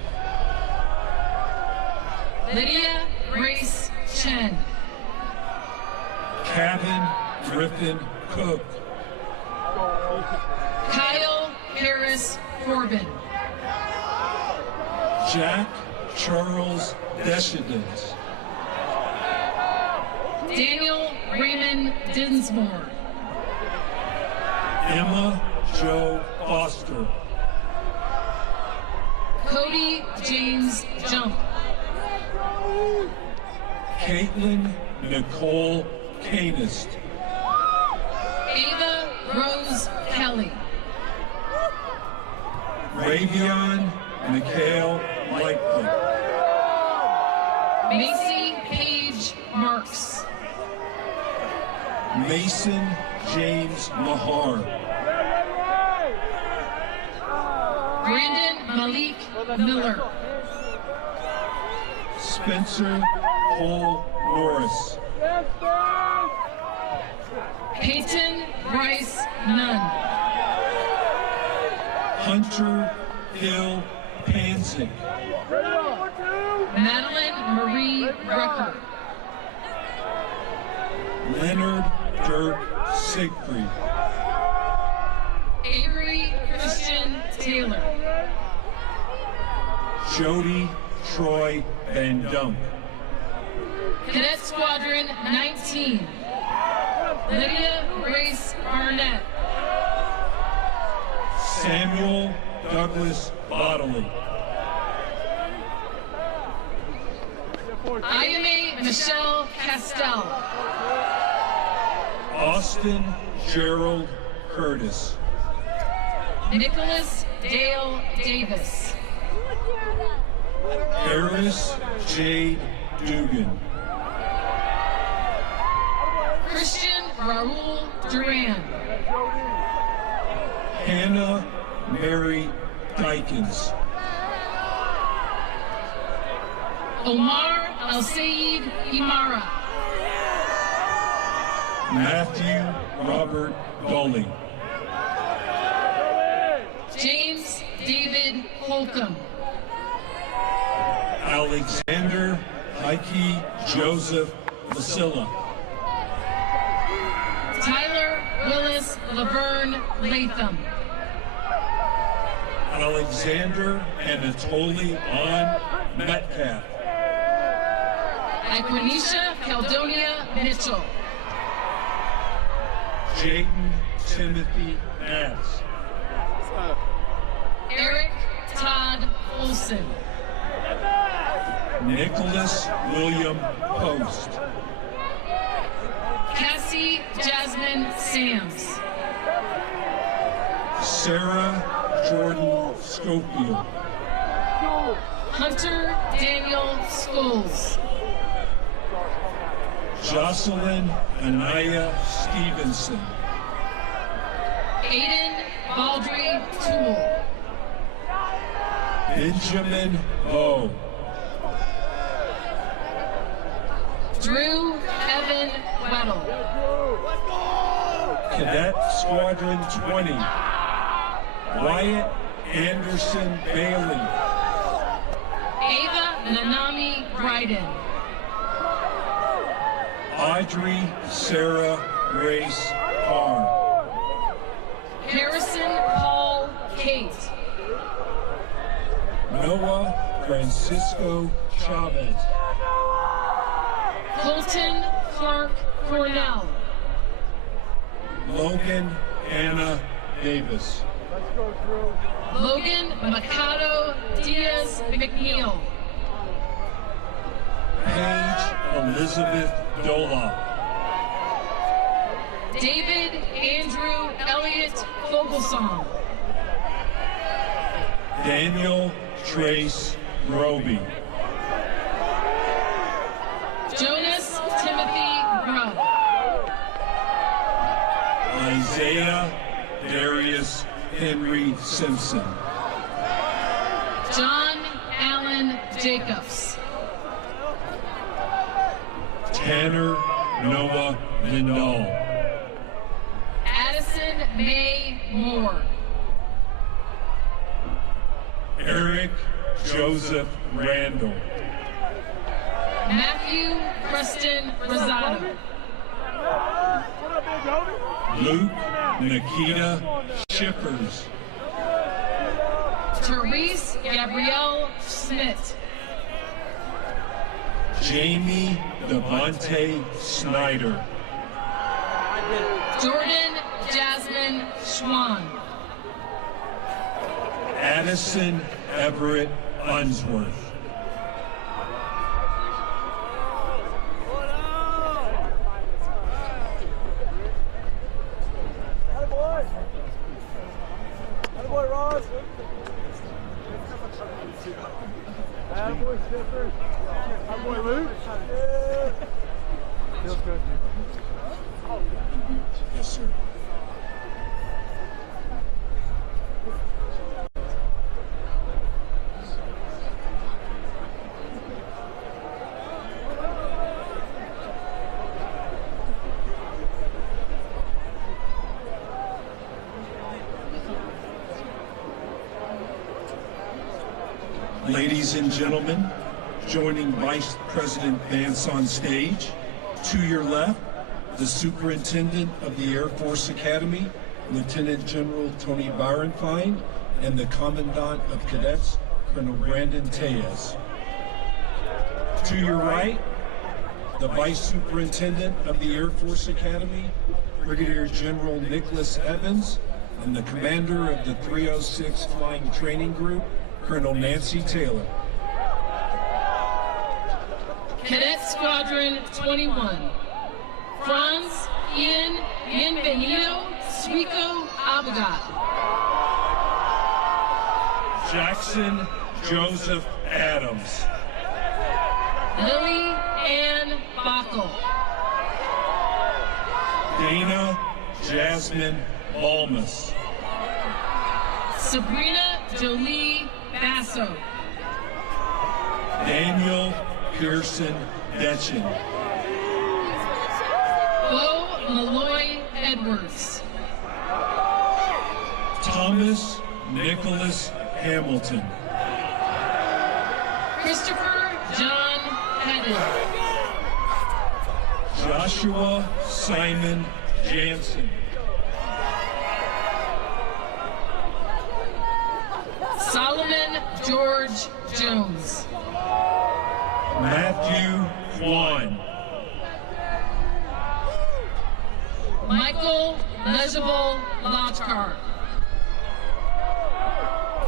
Lydia Grace Chen. Kevin Griffin Cook. Kyle Harris Corbin. Jack Charles Deschedens. Daniel Raymond Dinsmore. Emma Jo Foster. Cody James Jump. Caitlin Nicole Canist. Ava Rose Kelly. Ravion Mikhail Lightfoot. Macy Paige Marks. Mason James Mahar. Brandon Malik Miller. Spencer Cole Norris. Peyton Bryce Nunn. Hunter Hill Pansick. Madeline Marie Rucker. Leonard Dirk Siegfried. Avery Christian Taylor. Jody Troy Van Dunk. Cadet Squadron 19, Lydia Grace Barnett. Samuel Douglas Bodley. Ayame Michelle Castell. Austin Gerald Curtis. Nicholas Dale Davis. Harris Jade Dugan. Christian Raul Duran. Hannah Mary Dykens. Omar El-Sayed Imara. Matthew Robert Gully. James David Holcomb. Alexander Heike Joseph Vasilla. Tyler Willis Laverne Latham. Alexander Anatoly On Metcalf. Iquanisha Caldonia Mitchell. Jayden Timothy Nats. Eric Todd Olson. Nicholas William Post. Cassie Jasmine Sams. Sarah Jordan Schofield. Hunter Daniel Scholes. Jocelyn Anaya Stevenson. Aiden Baldry Toole. Benjamin Bowe. Drew Evan Weddle. Cadet Squadron 20. Wyatt Anderson Bailey. Ava Nanami Bryden. Audrey Sarah Grace Carr. Harrison Paul Kate. Noah Francisco Chavez. Colton Clark Cornell. Logan Anna Davis. Logan Mikado Diaz McNeil. Paige Elizabeth Dola. David Andrew Elliott Fogelsong. Daniel Trace Roby. Jonas Timothy Grubb. Isaiah Darius Henry Simpson. John Allen Jacobs. Tanner Noah Lindall. Addison May Moore. Eric Joseph Randall. Matthew Preston Rosado. Luke Nikita Shippers. Therese Gabrielle Schmidt. Jamie Devontae Snyder. Jordan Jasmine Schwan. Addison Everett Unsworth. Yes, sir. Ladies and gentlemen, joining Vice President Vance on stage, to your left, the Superintendent of the Air Force Academy, Lieutenant General Tony Byronfine, and the Commandant of Cadets, Colonel Brandon Tellez. To your right, the Vice Superintendent of the Air Force Academy, Brigadier General Nicholas Evans, and the Commander of the 306 Flying Training Group, Colonel Nancy Taylor. Cadet Squadron 21, Franz Ian Bienvenido Suico Abugat. Jackson Joseph Adams. Lily Ann Bockel. Dana Jasmine Balmas. Sabrina Jolie Basso. Daniel Pearson Detchen. Bo Malloy Edwards. Thomas Nicholas Hamilton. Christopher John Hedden. Joshua Simon Jansen. Solomon George Jones. Matthew Kwan. Michael Legible Lachkar.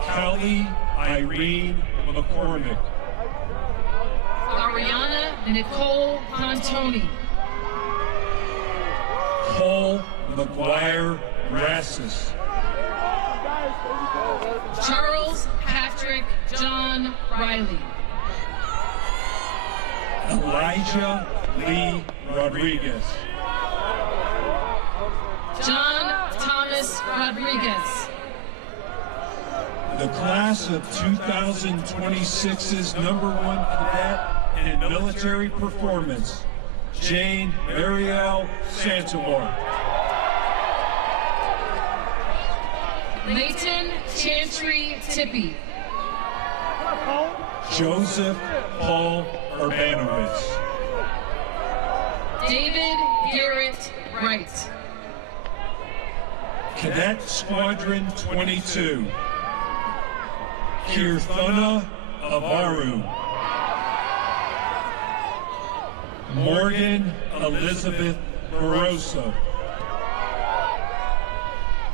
Kelly Irene McCormick. Ariana Nicole Pontoni. Cole McGuire Rassus. Charles Patrick John Riley. Elijah Lee Rodriguez. John Thomas Rodriguez. The class of 2026's #1 cadet in military performance, Jane Marielle Santamar. Leighton Chantry Tippy. Joseph Paul Urbanowitz. David Garrett Wright. Cadet Squadron 22, Kirthana Avaru. Morgan Elizabeth Barroso.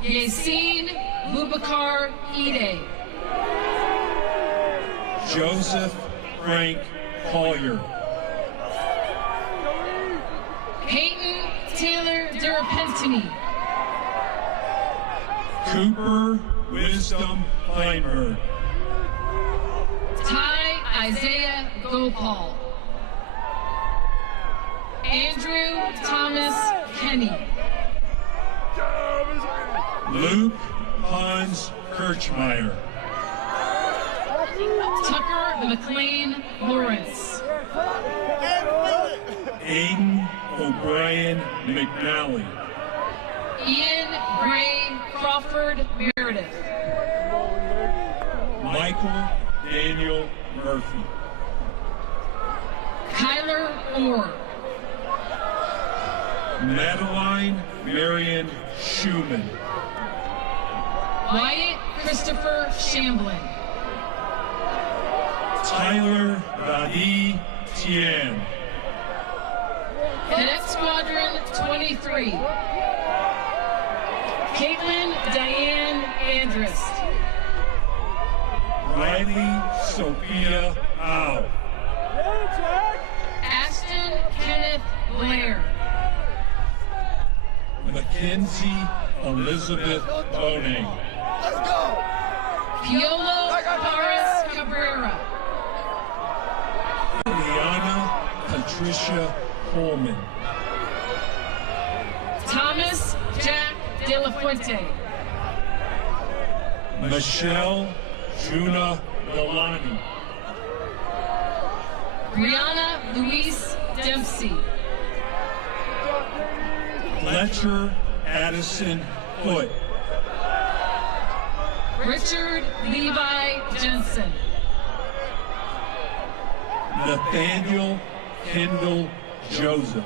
Yasin Bubakar Ide. Joseph Frank Collier. Peyton Taylor Durapentini. Cooper Wisdom Feinberg. Ty Isaiah Gopal. Andrew Thomas Kenny. Luke Hans Kirchmeier. Tucker McLean Lawrence. Aiden O'Brien McNally. Ian Gray Crawford Meredith. Michael Daniel Murphy. Kyler Orr. Madeline Marion Schumann. Wyatt Christopher Shamblin. Tyler Dadi Tian. Cadet Squadron 23. Caitlin Diane Andrist. Riley Sophia Au. Ashton Kenneth Blair. Mackenzie Elizabeth Boning. Piolo Paris Cabrera. Liana Patricia Coleman. Thomas Jack De La Fuente. Michelle Juna Galani. Brianna Louise Dempsey. Fletcher Addison Foote. Richard Levi Jensen. Nathaniel Kendall Joseph.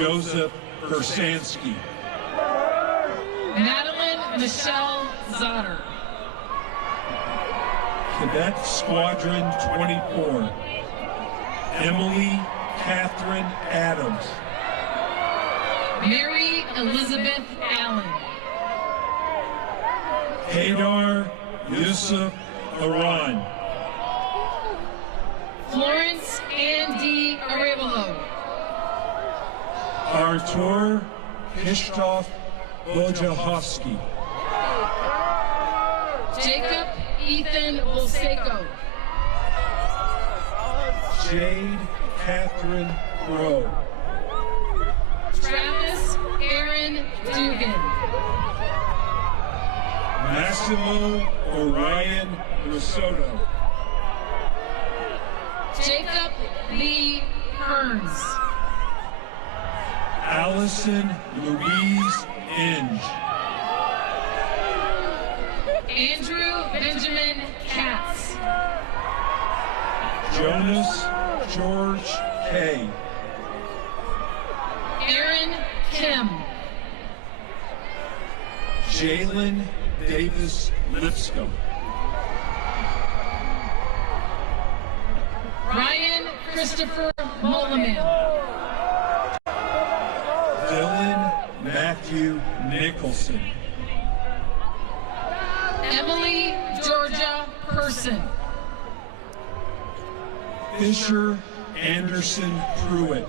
Joseph Persansky. Madeline Michelle Zotter. Cadet Squadron 24, Emily Catherine Adams. Mary Elizabeth Allen. Haydar Yusuf Aran. Florence Andy Arevalo. Artur Krzysztof Wojciechowski. Jacob Ethan Bolseco. Jade Catherine Crow. Travis Aaron Dugan. Massimo Orion Risotto. Jacob Lee Hearns. Allison Louise Inge. Andrew Benjamin Katz. Jonas George K. Aaron Kim. Jalen Davis Lipscomb. Ryan Christopher Molaman. Dylan Matthew Nicholson. Emily Georgia Person. Fisher Anderson Pruitt.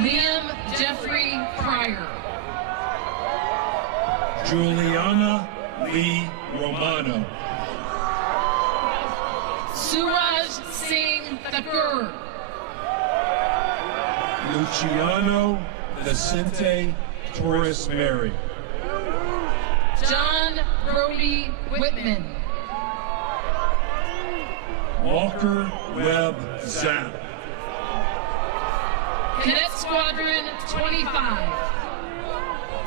Liam Jeffrey Pryor. Juliana Lee Romano. Suraj Singh Thakur. Luciano Vicente Torres Mary. John Brody Whitman. Walker Webb Zapp. Cadet Squadron 25.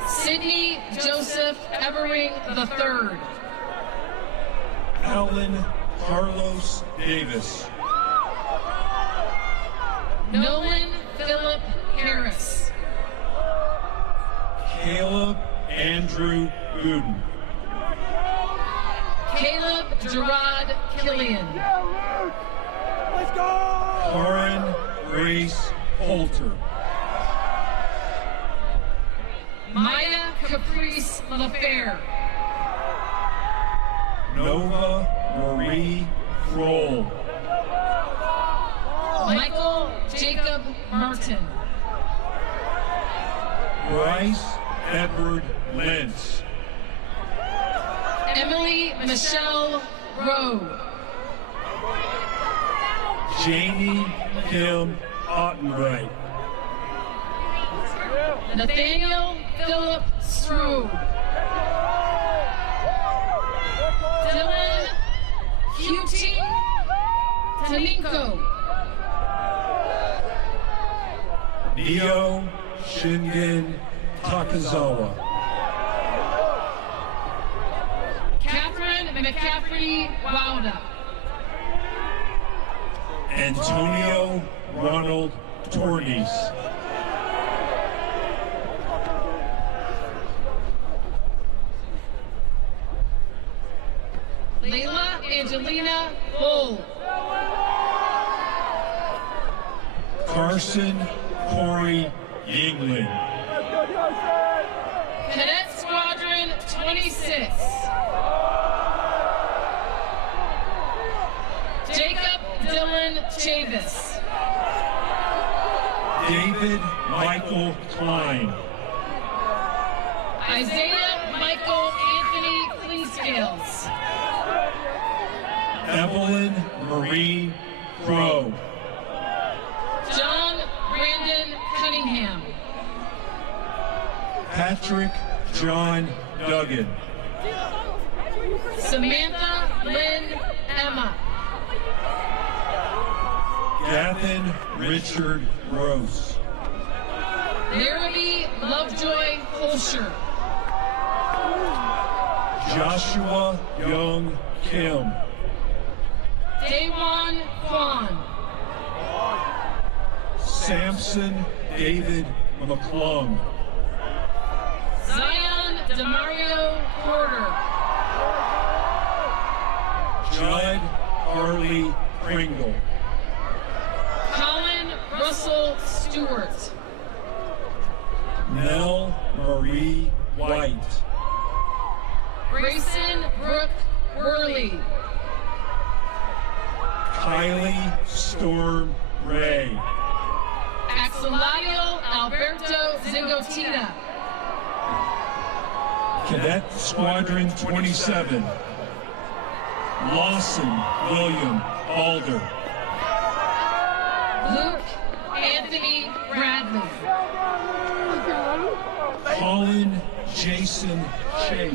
Sidney Joseph Evering III. Alan Carlos Davis. Nolan Philip Harris. Caleb Andrew Gooden. Caleb Gerard Killian. Lauren Grace Holter. Maya Caprice LaFair. Nova Marie Kroll. Michael Jacob Martin. Bryce Edward Lentz. Emily Michelle Rowe. Janie Kim Ottenbright. Nathaniel Philip Strode. Dylan Cutie Taninko. Neo Shingen Takazawa. Catherine McCaffrey Wilder. Antonio Ronald Tornies. Layla Angelina Bull. Carson Corey Yingling. Cadet Squadron 26. Jacob Dylan Chavis. David Michael Klein. Isaiah Michael Anthony Cleescales. Evelyn Marie Crow. John Brandon Cunningham. Patrick John Duggan. Samantha Lynn Emma. Gavin Richard Gross. Laramie Lovejoy Holscher. Joshua Young Kim. Daewon Kwan. Samson David McClung. Zion Demario Porter. Judd Harley Pringle. Colin Russell Stewart. Nell Marie White. Grayson Brooke Worley. Kylie Storm Ray. Axeladio Alberto Zingotina. Cadet Squadron 27. Lawson William Alder. Luke Anthony Bradley. Colin Jason Chase.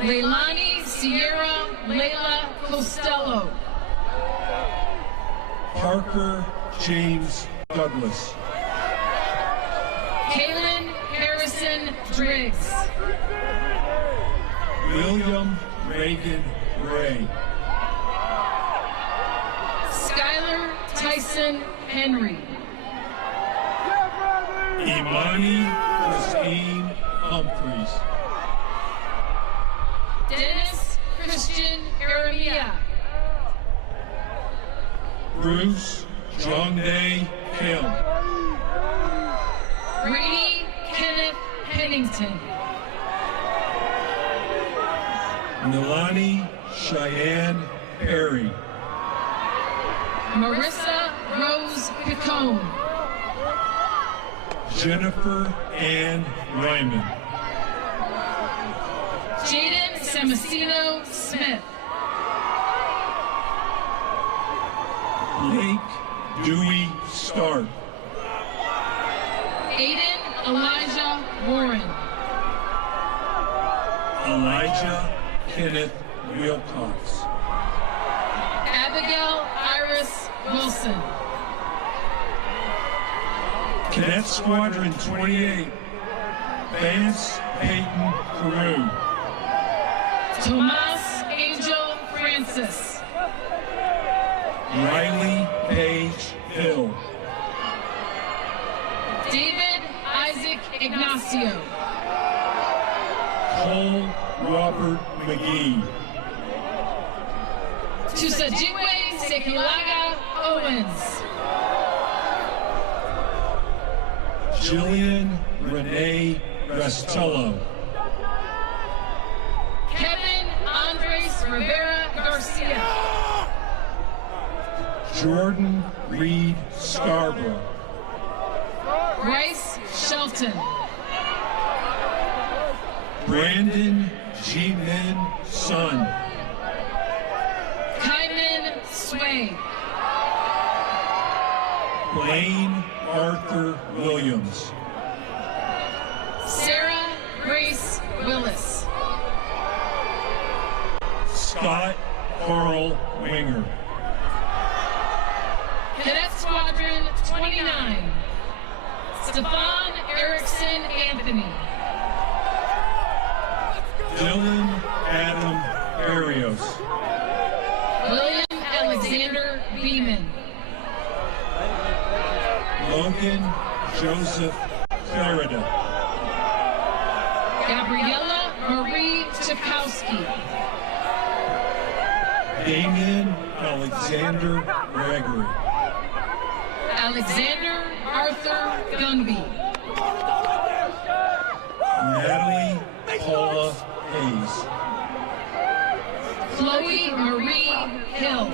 Leilani Sierra Layla Costello. Parker James Douglas. Kaylin Harrison Driggs. William Reagan Gray. Skylar Tyson Henry. Imani Christine Humphreys. Dennis Christian Aramia. Bruce Jongdae Kim. Brady Kenneth Pennington. Nilani Cheyenne Perry. Marissa Rose Picone. Jennifer Ann Ryman. Jaden Samasino Smith. Blake Dewey Stark. Aiden Elijah Warren. Elijah Kenneth Wilcox. Abigail Iris Wilson. Cadet Squadron 28. Vance Peyton Carew. Tomas Angel Francis. Riley Page Hill. David Isaac Ignacio. Cole Robert McGee. Tusajiwe Sekilaga Owens. Jillian Renee Restello. Kevin Andres Rivera Garcia. Jordan Reed Scarborough. Bryce Shelton. Brandon G. Min Sun. Kyman Sway. Blaine Arthur Williams. Sarah Grace Willis. Scott Carl Winger. Cadet Squadron 29. Stefan Erickson Anthony. Dylan Adam Arios. William Alexander Beeman. Logan Joseph Clarida. Gabriella Marie Chakowski. Damian Alexander Gregory. Alexander Arthur Gunby. Natalie Paula Hayes. Chloe Marie Hill.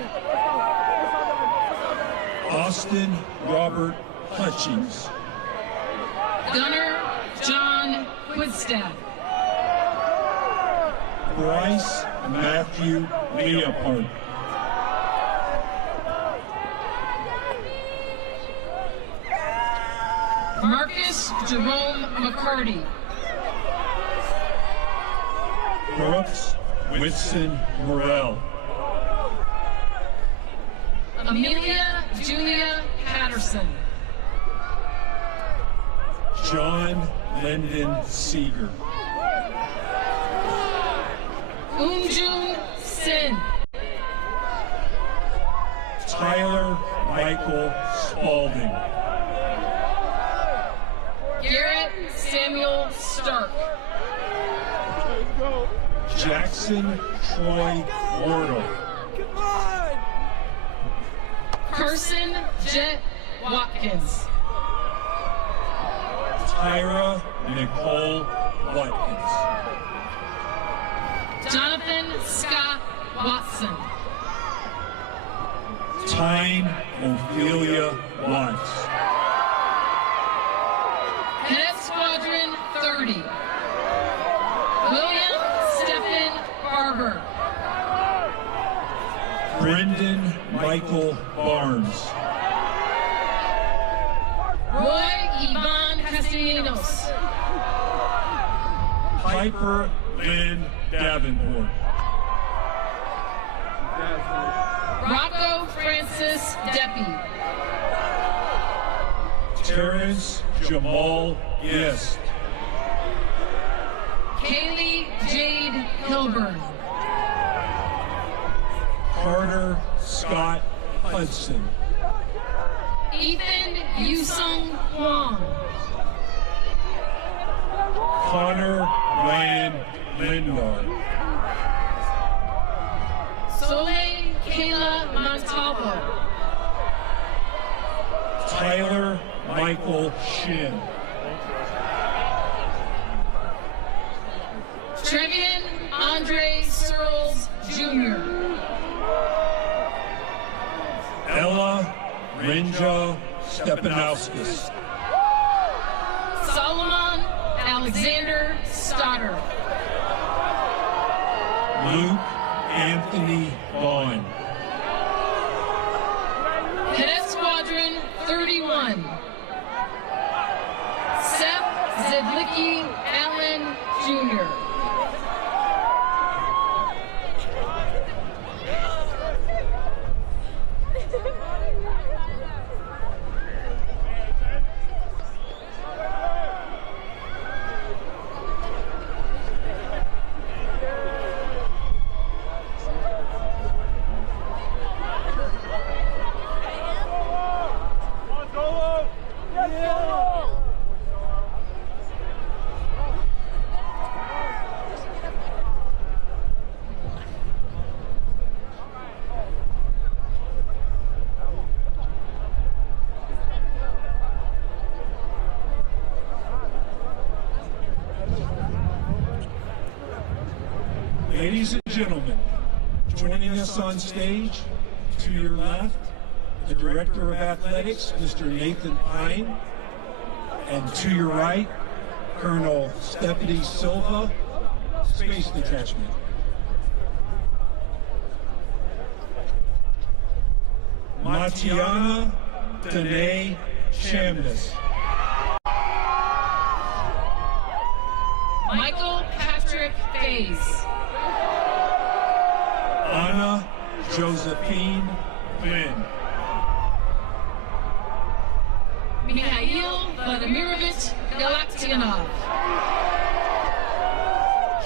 Austin Robert Hutchings. Gunnar John Quidstaff. Bryce Matthew Leopard. Marcus Jerome McCarty. Brooks Whitson Morrell. Amelia Julia Patterson. John Lyndon Seeger. Unjun Sin. Tyler Michael Spaulding. Garrett Samuel Stark. Jackson Troy Wardle. Carson Jet Watkins. Tyra Nicole Watkins. Jonathan Scott Watson. Tyne Ophelia Watts. Cadet Squadron 30. William Stephen Barber. Brendan Michael Barnes. Roy Ivan Castellanos. Piper Lynn Davenport. Rocco Francis Deppy. Terrence Jamal Guest. Kaylee Jade Hilburn. Carter Scott Hudson. Ethan Yusung Huang. Connor Ryan Lindar. Soleil Kayla Montalvo. Tyler Michael Shin. Trevian Andre Searles Jr. Ella Renja Stepanauskas. Solomon Alexander Stoddard. Luke Anthony Vaughn. Cadet Squadron 31. Seth Zedlicki Allen Jr. Ladies and gentlemen, joining us on stage, to your left, the Director of Athletics, Mr. Nathan Pine, and to your right, Colonel Stephanie Silva, Space Detachment. Matiana Danae Chamness. Michael Patrick Faze. Anna Josephine Flynn. Mikhail Vladimirovich Galaktianov.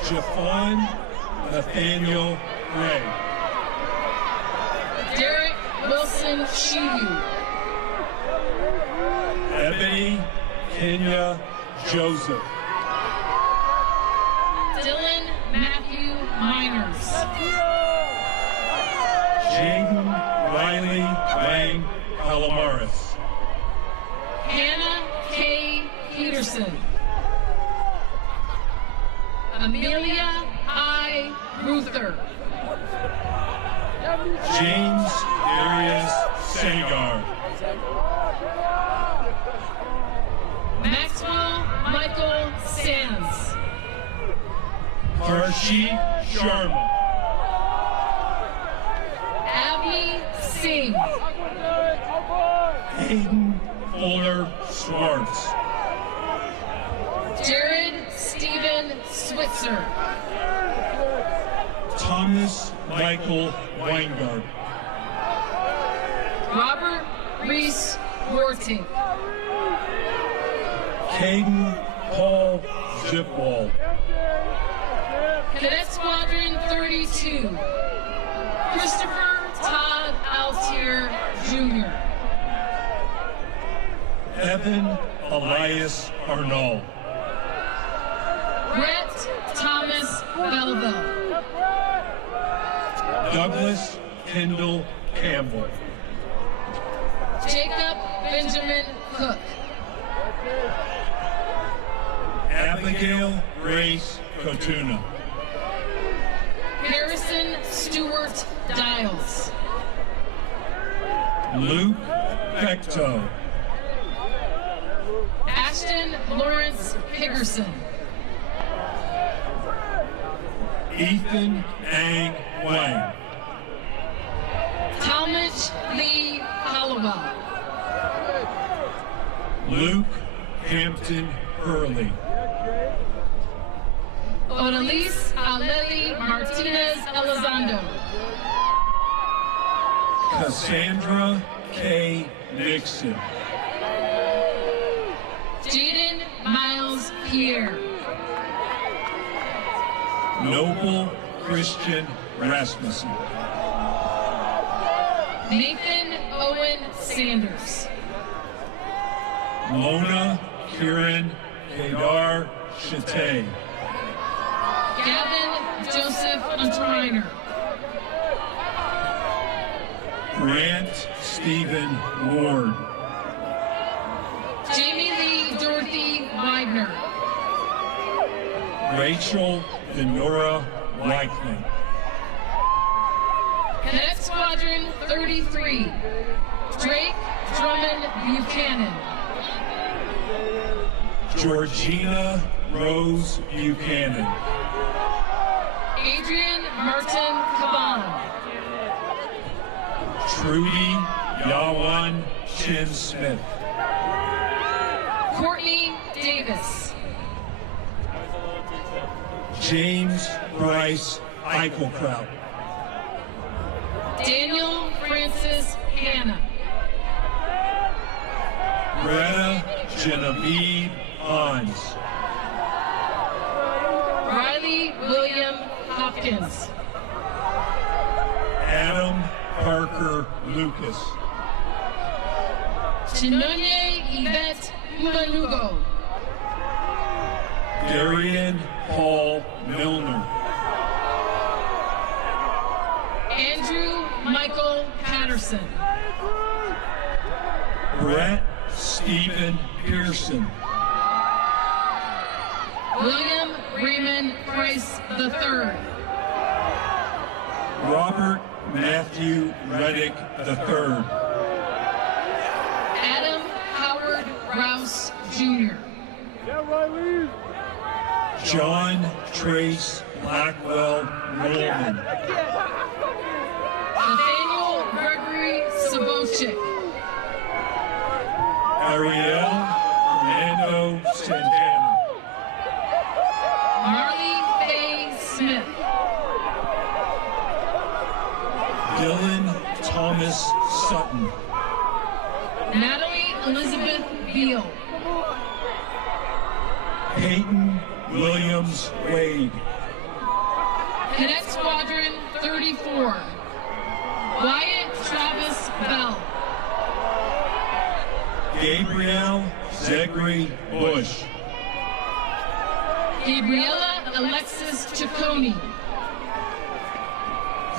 Jafon Nathaniel Gray. Derek Wilson Shiyu. Ebony Kenya Joseph. Dylan Matthew Miners. Jaden Riley Lang Palomares. Hannah K. Peterson. Amelia I. Ruther. James Darius Sagar. Maxwell Michael Sands. Harshit Sharma. Abby Singh. Hayden Fuller Swartz. Jared Stephen Switzer. Thomas Michael Weingart. Robert Reese Worting. Caden Paul Zipwald. Cadet Squadron 32. Christopher Todd Altier Jr. Alvin Elias Arnold. Brett Thomas Belleville. Douglas Kendall Campbell. Jacob Benjamin Cook. Abigail Grace Cotuna. Harrison Stewart Dials. Luke Pecto. Ashton Lawrence Higgerson. Ethan Ang Wang. Talmadge Lee Hollowell. Luke Hampton Hurley. Odalise Aleli Martinez Elizondo. Cassandra K. Nixon. Jaden Miles Pierre. Noble Christian Rasmussen. Nathan Owen Sanders. Mona Kieran Kedar Chate. Gavin Joseph Unterminer. Grant Stephen Ward. Jamie Lee Dorothy Widener. Rachel Denora Weichling. Cadet Squadron 33. Drake Drummond Buchanan. Georgina Rose Buchanan. Adrian Martin Caban. Trudy Yawan Chin Smith. Courtney Davis. James Bryce Eichelkraut. Daniel Francis Hanna. Greta Genevieve Hines. Riley William Hopkins. Adam Parker Lucas. Chinonye Yvette Manugo. Darian Paul Milner. Andrew Michael Patterson. Brett Stephen Pearson. William Raymond Price III. Robert Matthew Reddick III. Adam Howard Rouse Jr. John Trace Blackwell Rollman. Nathaniel Gregory Sabochik. Ariel Fernando Santana. Marley Faye Smith. Dylan Thomas Sutton. Natalie Elizabeth Beal. Peyton Williams Wade. Cadet Squadron 34. Wyatt Travis Bell. Gabrielle Zegri Bush. Gabriella Alexis Ciccone.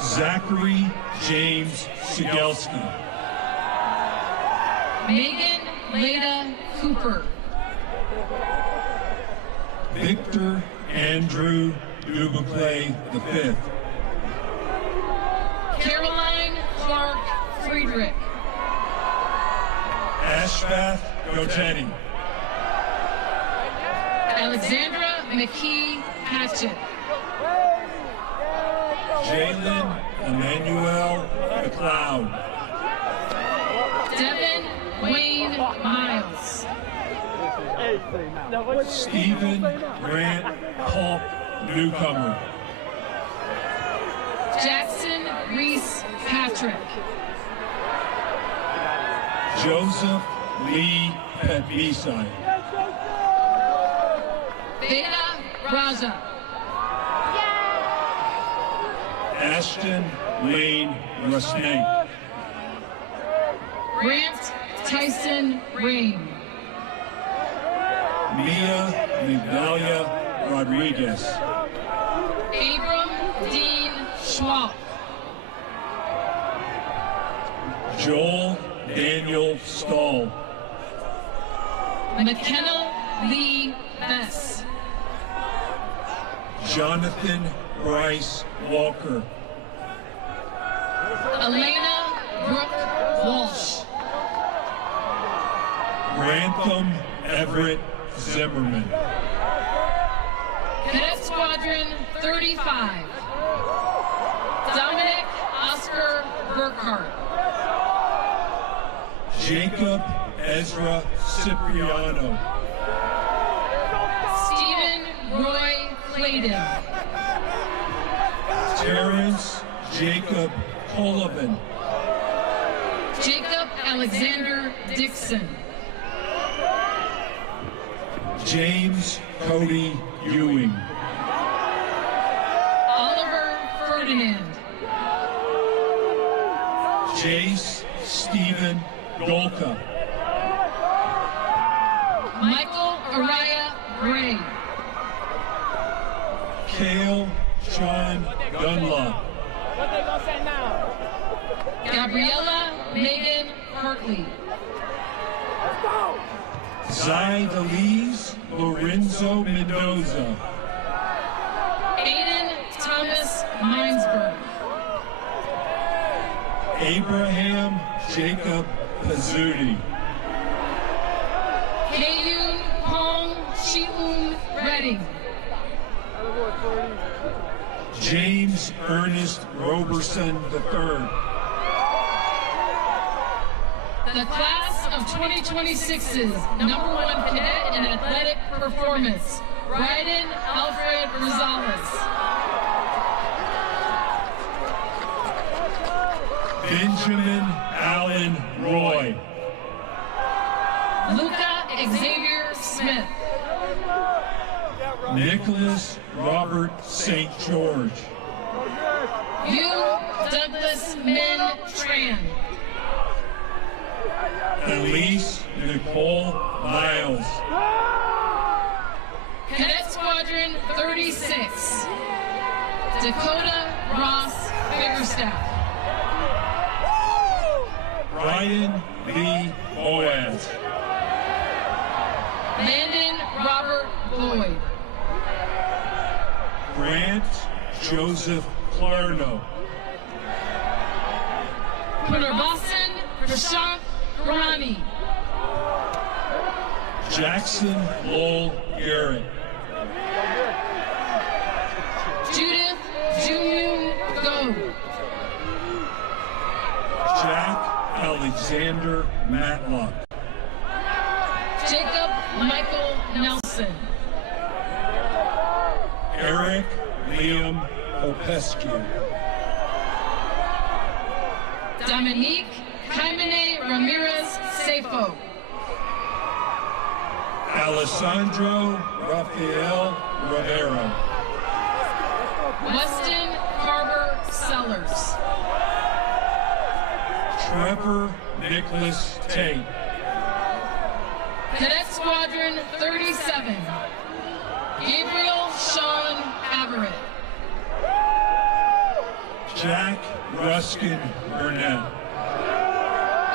Zachary James Sigelski. Megan Leda Cooper. Victor Andrew Duboclay V. Caroline Clark Friedrich. Ashfath Gotetti. Alexandra McKee Hatchett. Jalen Emmanuel McLeod. Devin Wayne Miles. Stephen Grant Pulp Newcomer. Jackson Reese Patrick. Joseph Lee Petbisai. Veda Raja. Ashton Lane Rusnake. Grant Tyson Rain. Mia Migdalia Rodriguez. Abram Dean Schwalk. Joel Daniel Stahl. McKenna Lee Bess. Jonathan Bryce Walker. Elena Brooke Walsh. Grantham Everett Zimmerman. Cadet Squadron 35. Dominic Oscar Burkhart. Jacob Ezra Cipriano. Stephen Roy Clayton. Terrence Jacob Colvin. Jacob Alexander Dixon. James Cody Ewing. Oliver Ferdinand. Jace Stephen Golka. Michael Araya Gray. Cale Sean Dunlop. Gabriella Megan Hartley. Zydalise Lorenzo Mendoza. Aiden Thomas Minesburg. Abraham Jacob Pizzuti. Kayun Hong Shiun Redding. James Ernest Roberson III. The class of 2026's #1 cadet in athletic performance, Bryden Alfred Rosales. Benjamin Allen Roy. Luca Xavier Smith. Nicholas Robert St. George. Hugh Douglas Min Tran. Elise Nicole Miles. Cadet Squadron 36, Dakota Ross Biggerstaff. Ryan Lee Boaz. Landon Robert Boyd. Grant Joseph Clarno. Punarvasan Prashant Rani. Jackson Lowell Garrett. Judith Junyoon Go. Jack Alexander Matlock. Jacob Michael Nelson. Eric Liam Popescu. Dominique Jaimene Ramirez Sefo. Alessandro Rafael Rivera. Weston Carver Sellers. Trevor Nicholas Tate. Cadet Squadron 37, Gabriel Sean Averett. Jack Ruskin Burnett.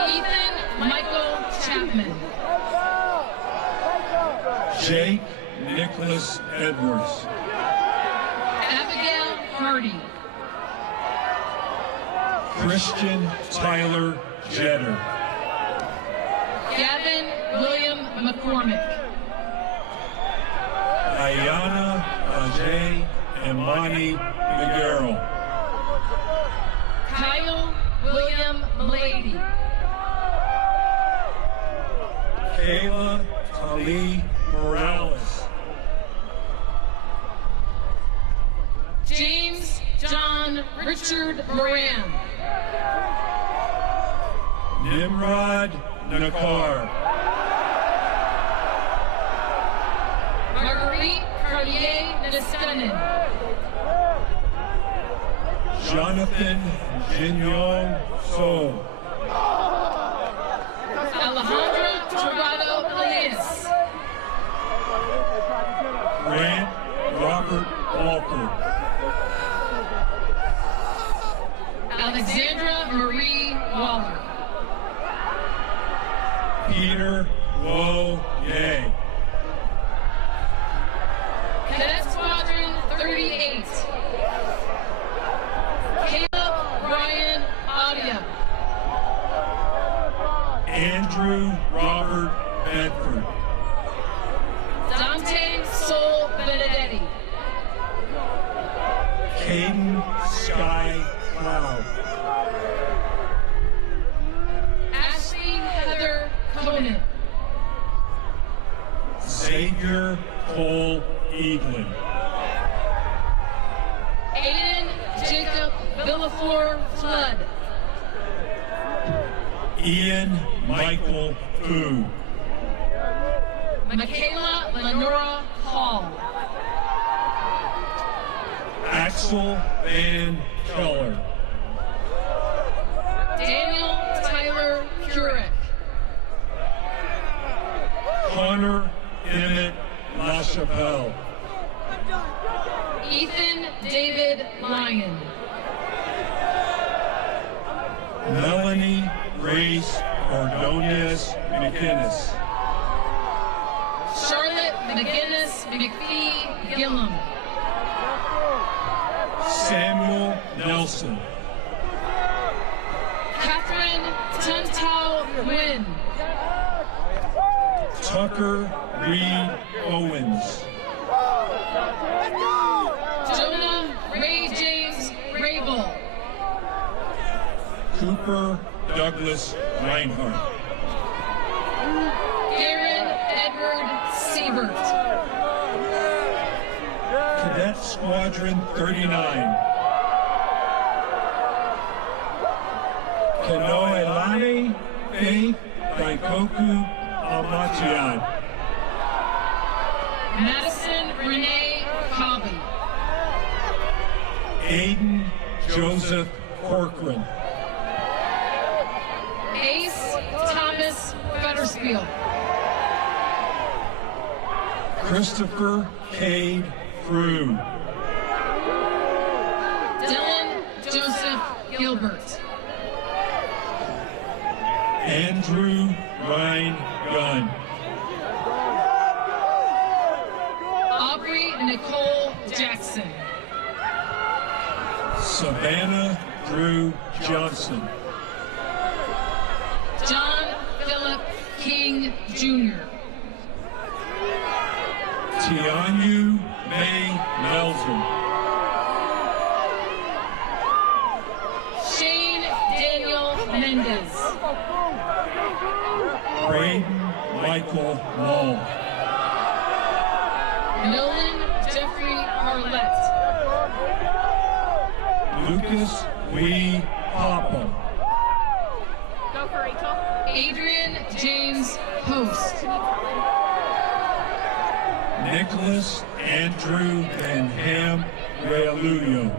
Ethan Michael Chapman. Jake Nicholas Edwards. Abigail Hardy. Christian Tyler Jetter. Gavin William McCormick. Ayana Ajay Imani McGarrell. Kyle William Malady. Kayla Tali Morales. James John Richard Moran. Nimrod Nakar. Marguerite Cartier Niskanen. Jonathan Jinyong So. Alejandra Torrado Elias. Walker. Alexandra Marie Waller. Peter Wo Ye. Cadet Squadron 38. Caleb Ryan Audia. Andrew Robert Bedford. Dante Sol Benedetti. Caden Sky Cloud. Ashley Heather Conan. Xavier Cole Eaglin. Aiden Jacob Villaflor Flood. Ian Michael Fu. Michaela Lenora Hall. Axel Van Keller. Daniel Tyler Currick. Connor Emmett LaChapelle. Ethan David Lyon. Melanie Grace Ordonez McInnes. Charlotte McGinnis McPhee Gillum. Samuel Nelson. Catherine Tuntau Nguyen. Tucker Reed Owens. Jonah Ray James Rabel. Cooper Douglas Reinhardt. Aaron Edward Siebert. Cadet Squadron 39. Kanoelani Faith Daikoku Amatian. Madison Renee Cobby. Aiden Joseph Corcoran. Ace Thomas Fetterspiel. Christopher Cade Frew. Dylan Joseph Gilbert. Andrew Ryan Gunn. Aubrey Nicole Jackson. Savannah Drew Johnson. John Philip King Jr. Tianyu May Melton. Shane Daniel Mendez. Braden Michael Wall. Nolan Jeffrey Arlett. Lucas Wee Papa. Adrian James Post. Nicholas Andrew Van Ham Realuyo.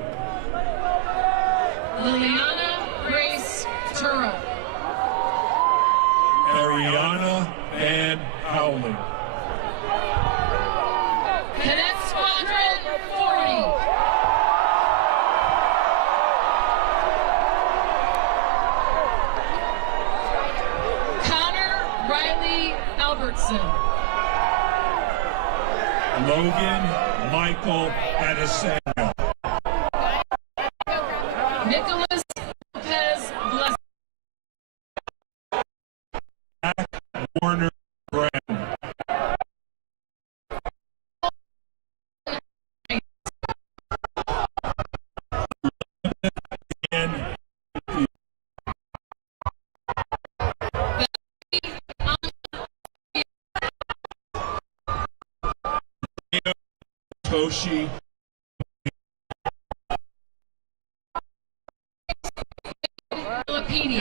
Liliana Grace Tura. Ariana Van Howley. Cadet Squadron 40. Connor Riley Albertson. Logan Michael Adesanya. Nicholas Lopez Bless. Warner Brown. Toshi Filipini.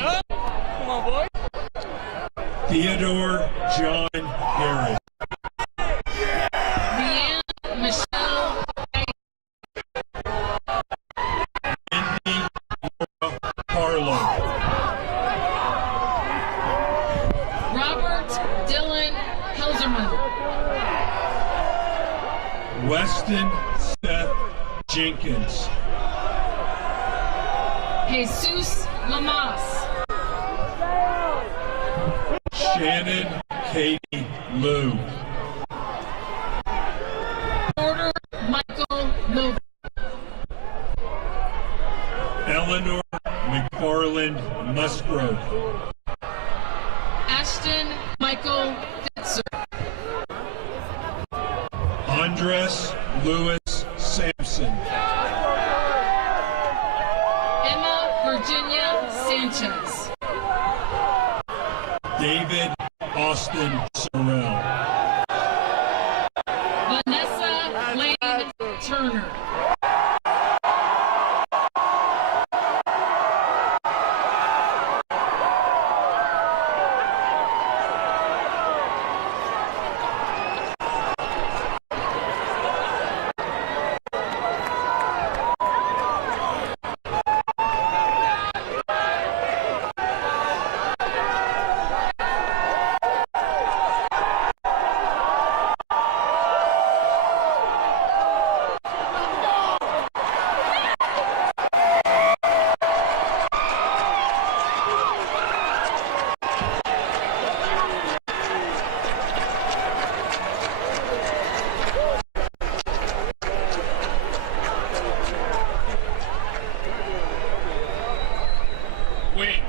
Theodore John Harris. Leanne Michelle. Mindy Laura Harlow. Robert Dylan Helserman. Weston Seth Jenkins. Jesus Lamas. Shannon Katie Liu. Porter Michael Noble. Eleanor McFarland Musgrove. Ashton Michael Fitzer. Andres Lewis Sampson. Emma Virginia Sanchez. David Austin Sorrell. Vanessa Lane Turner. Wing.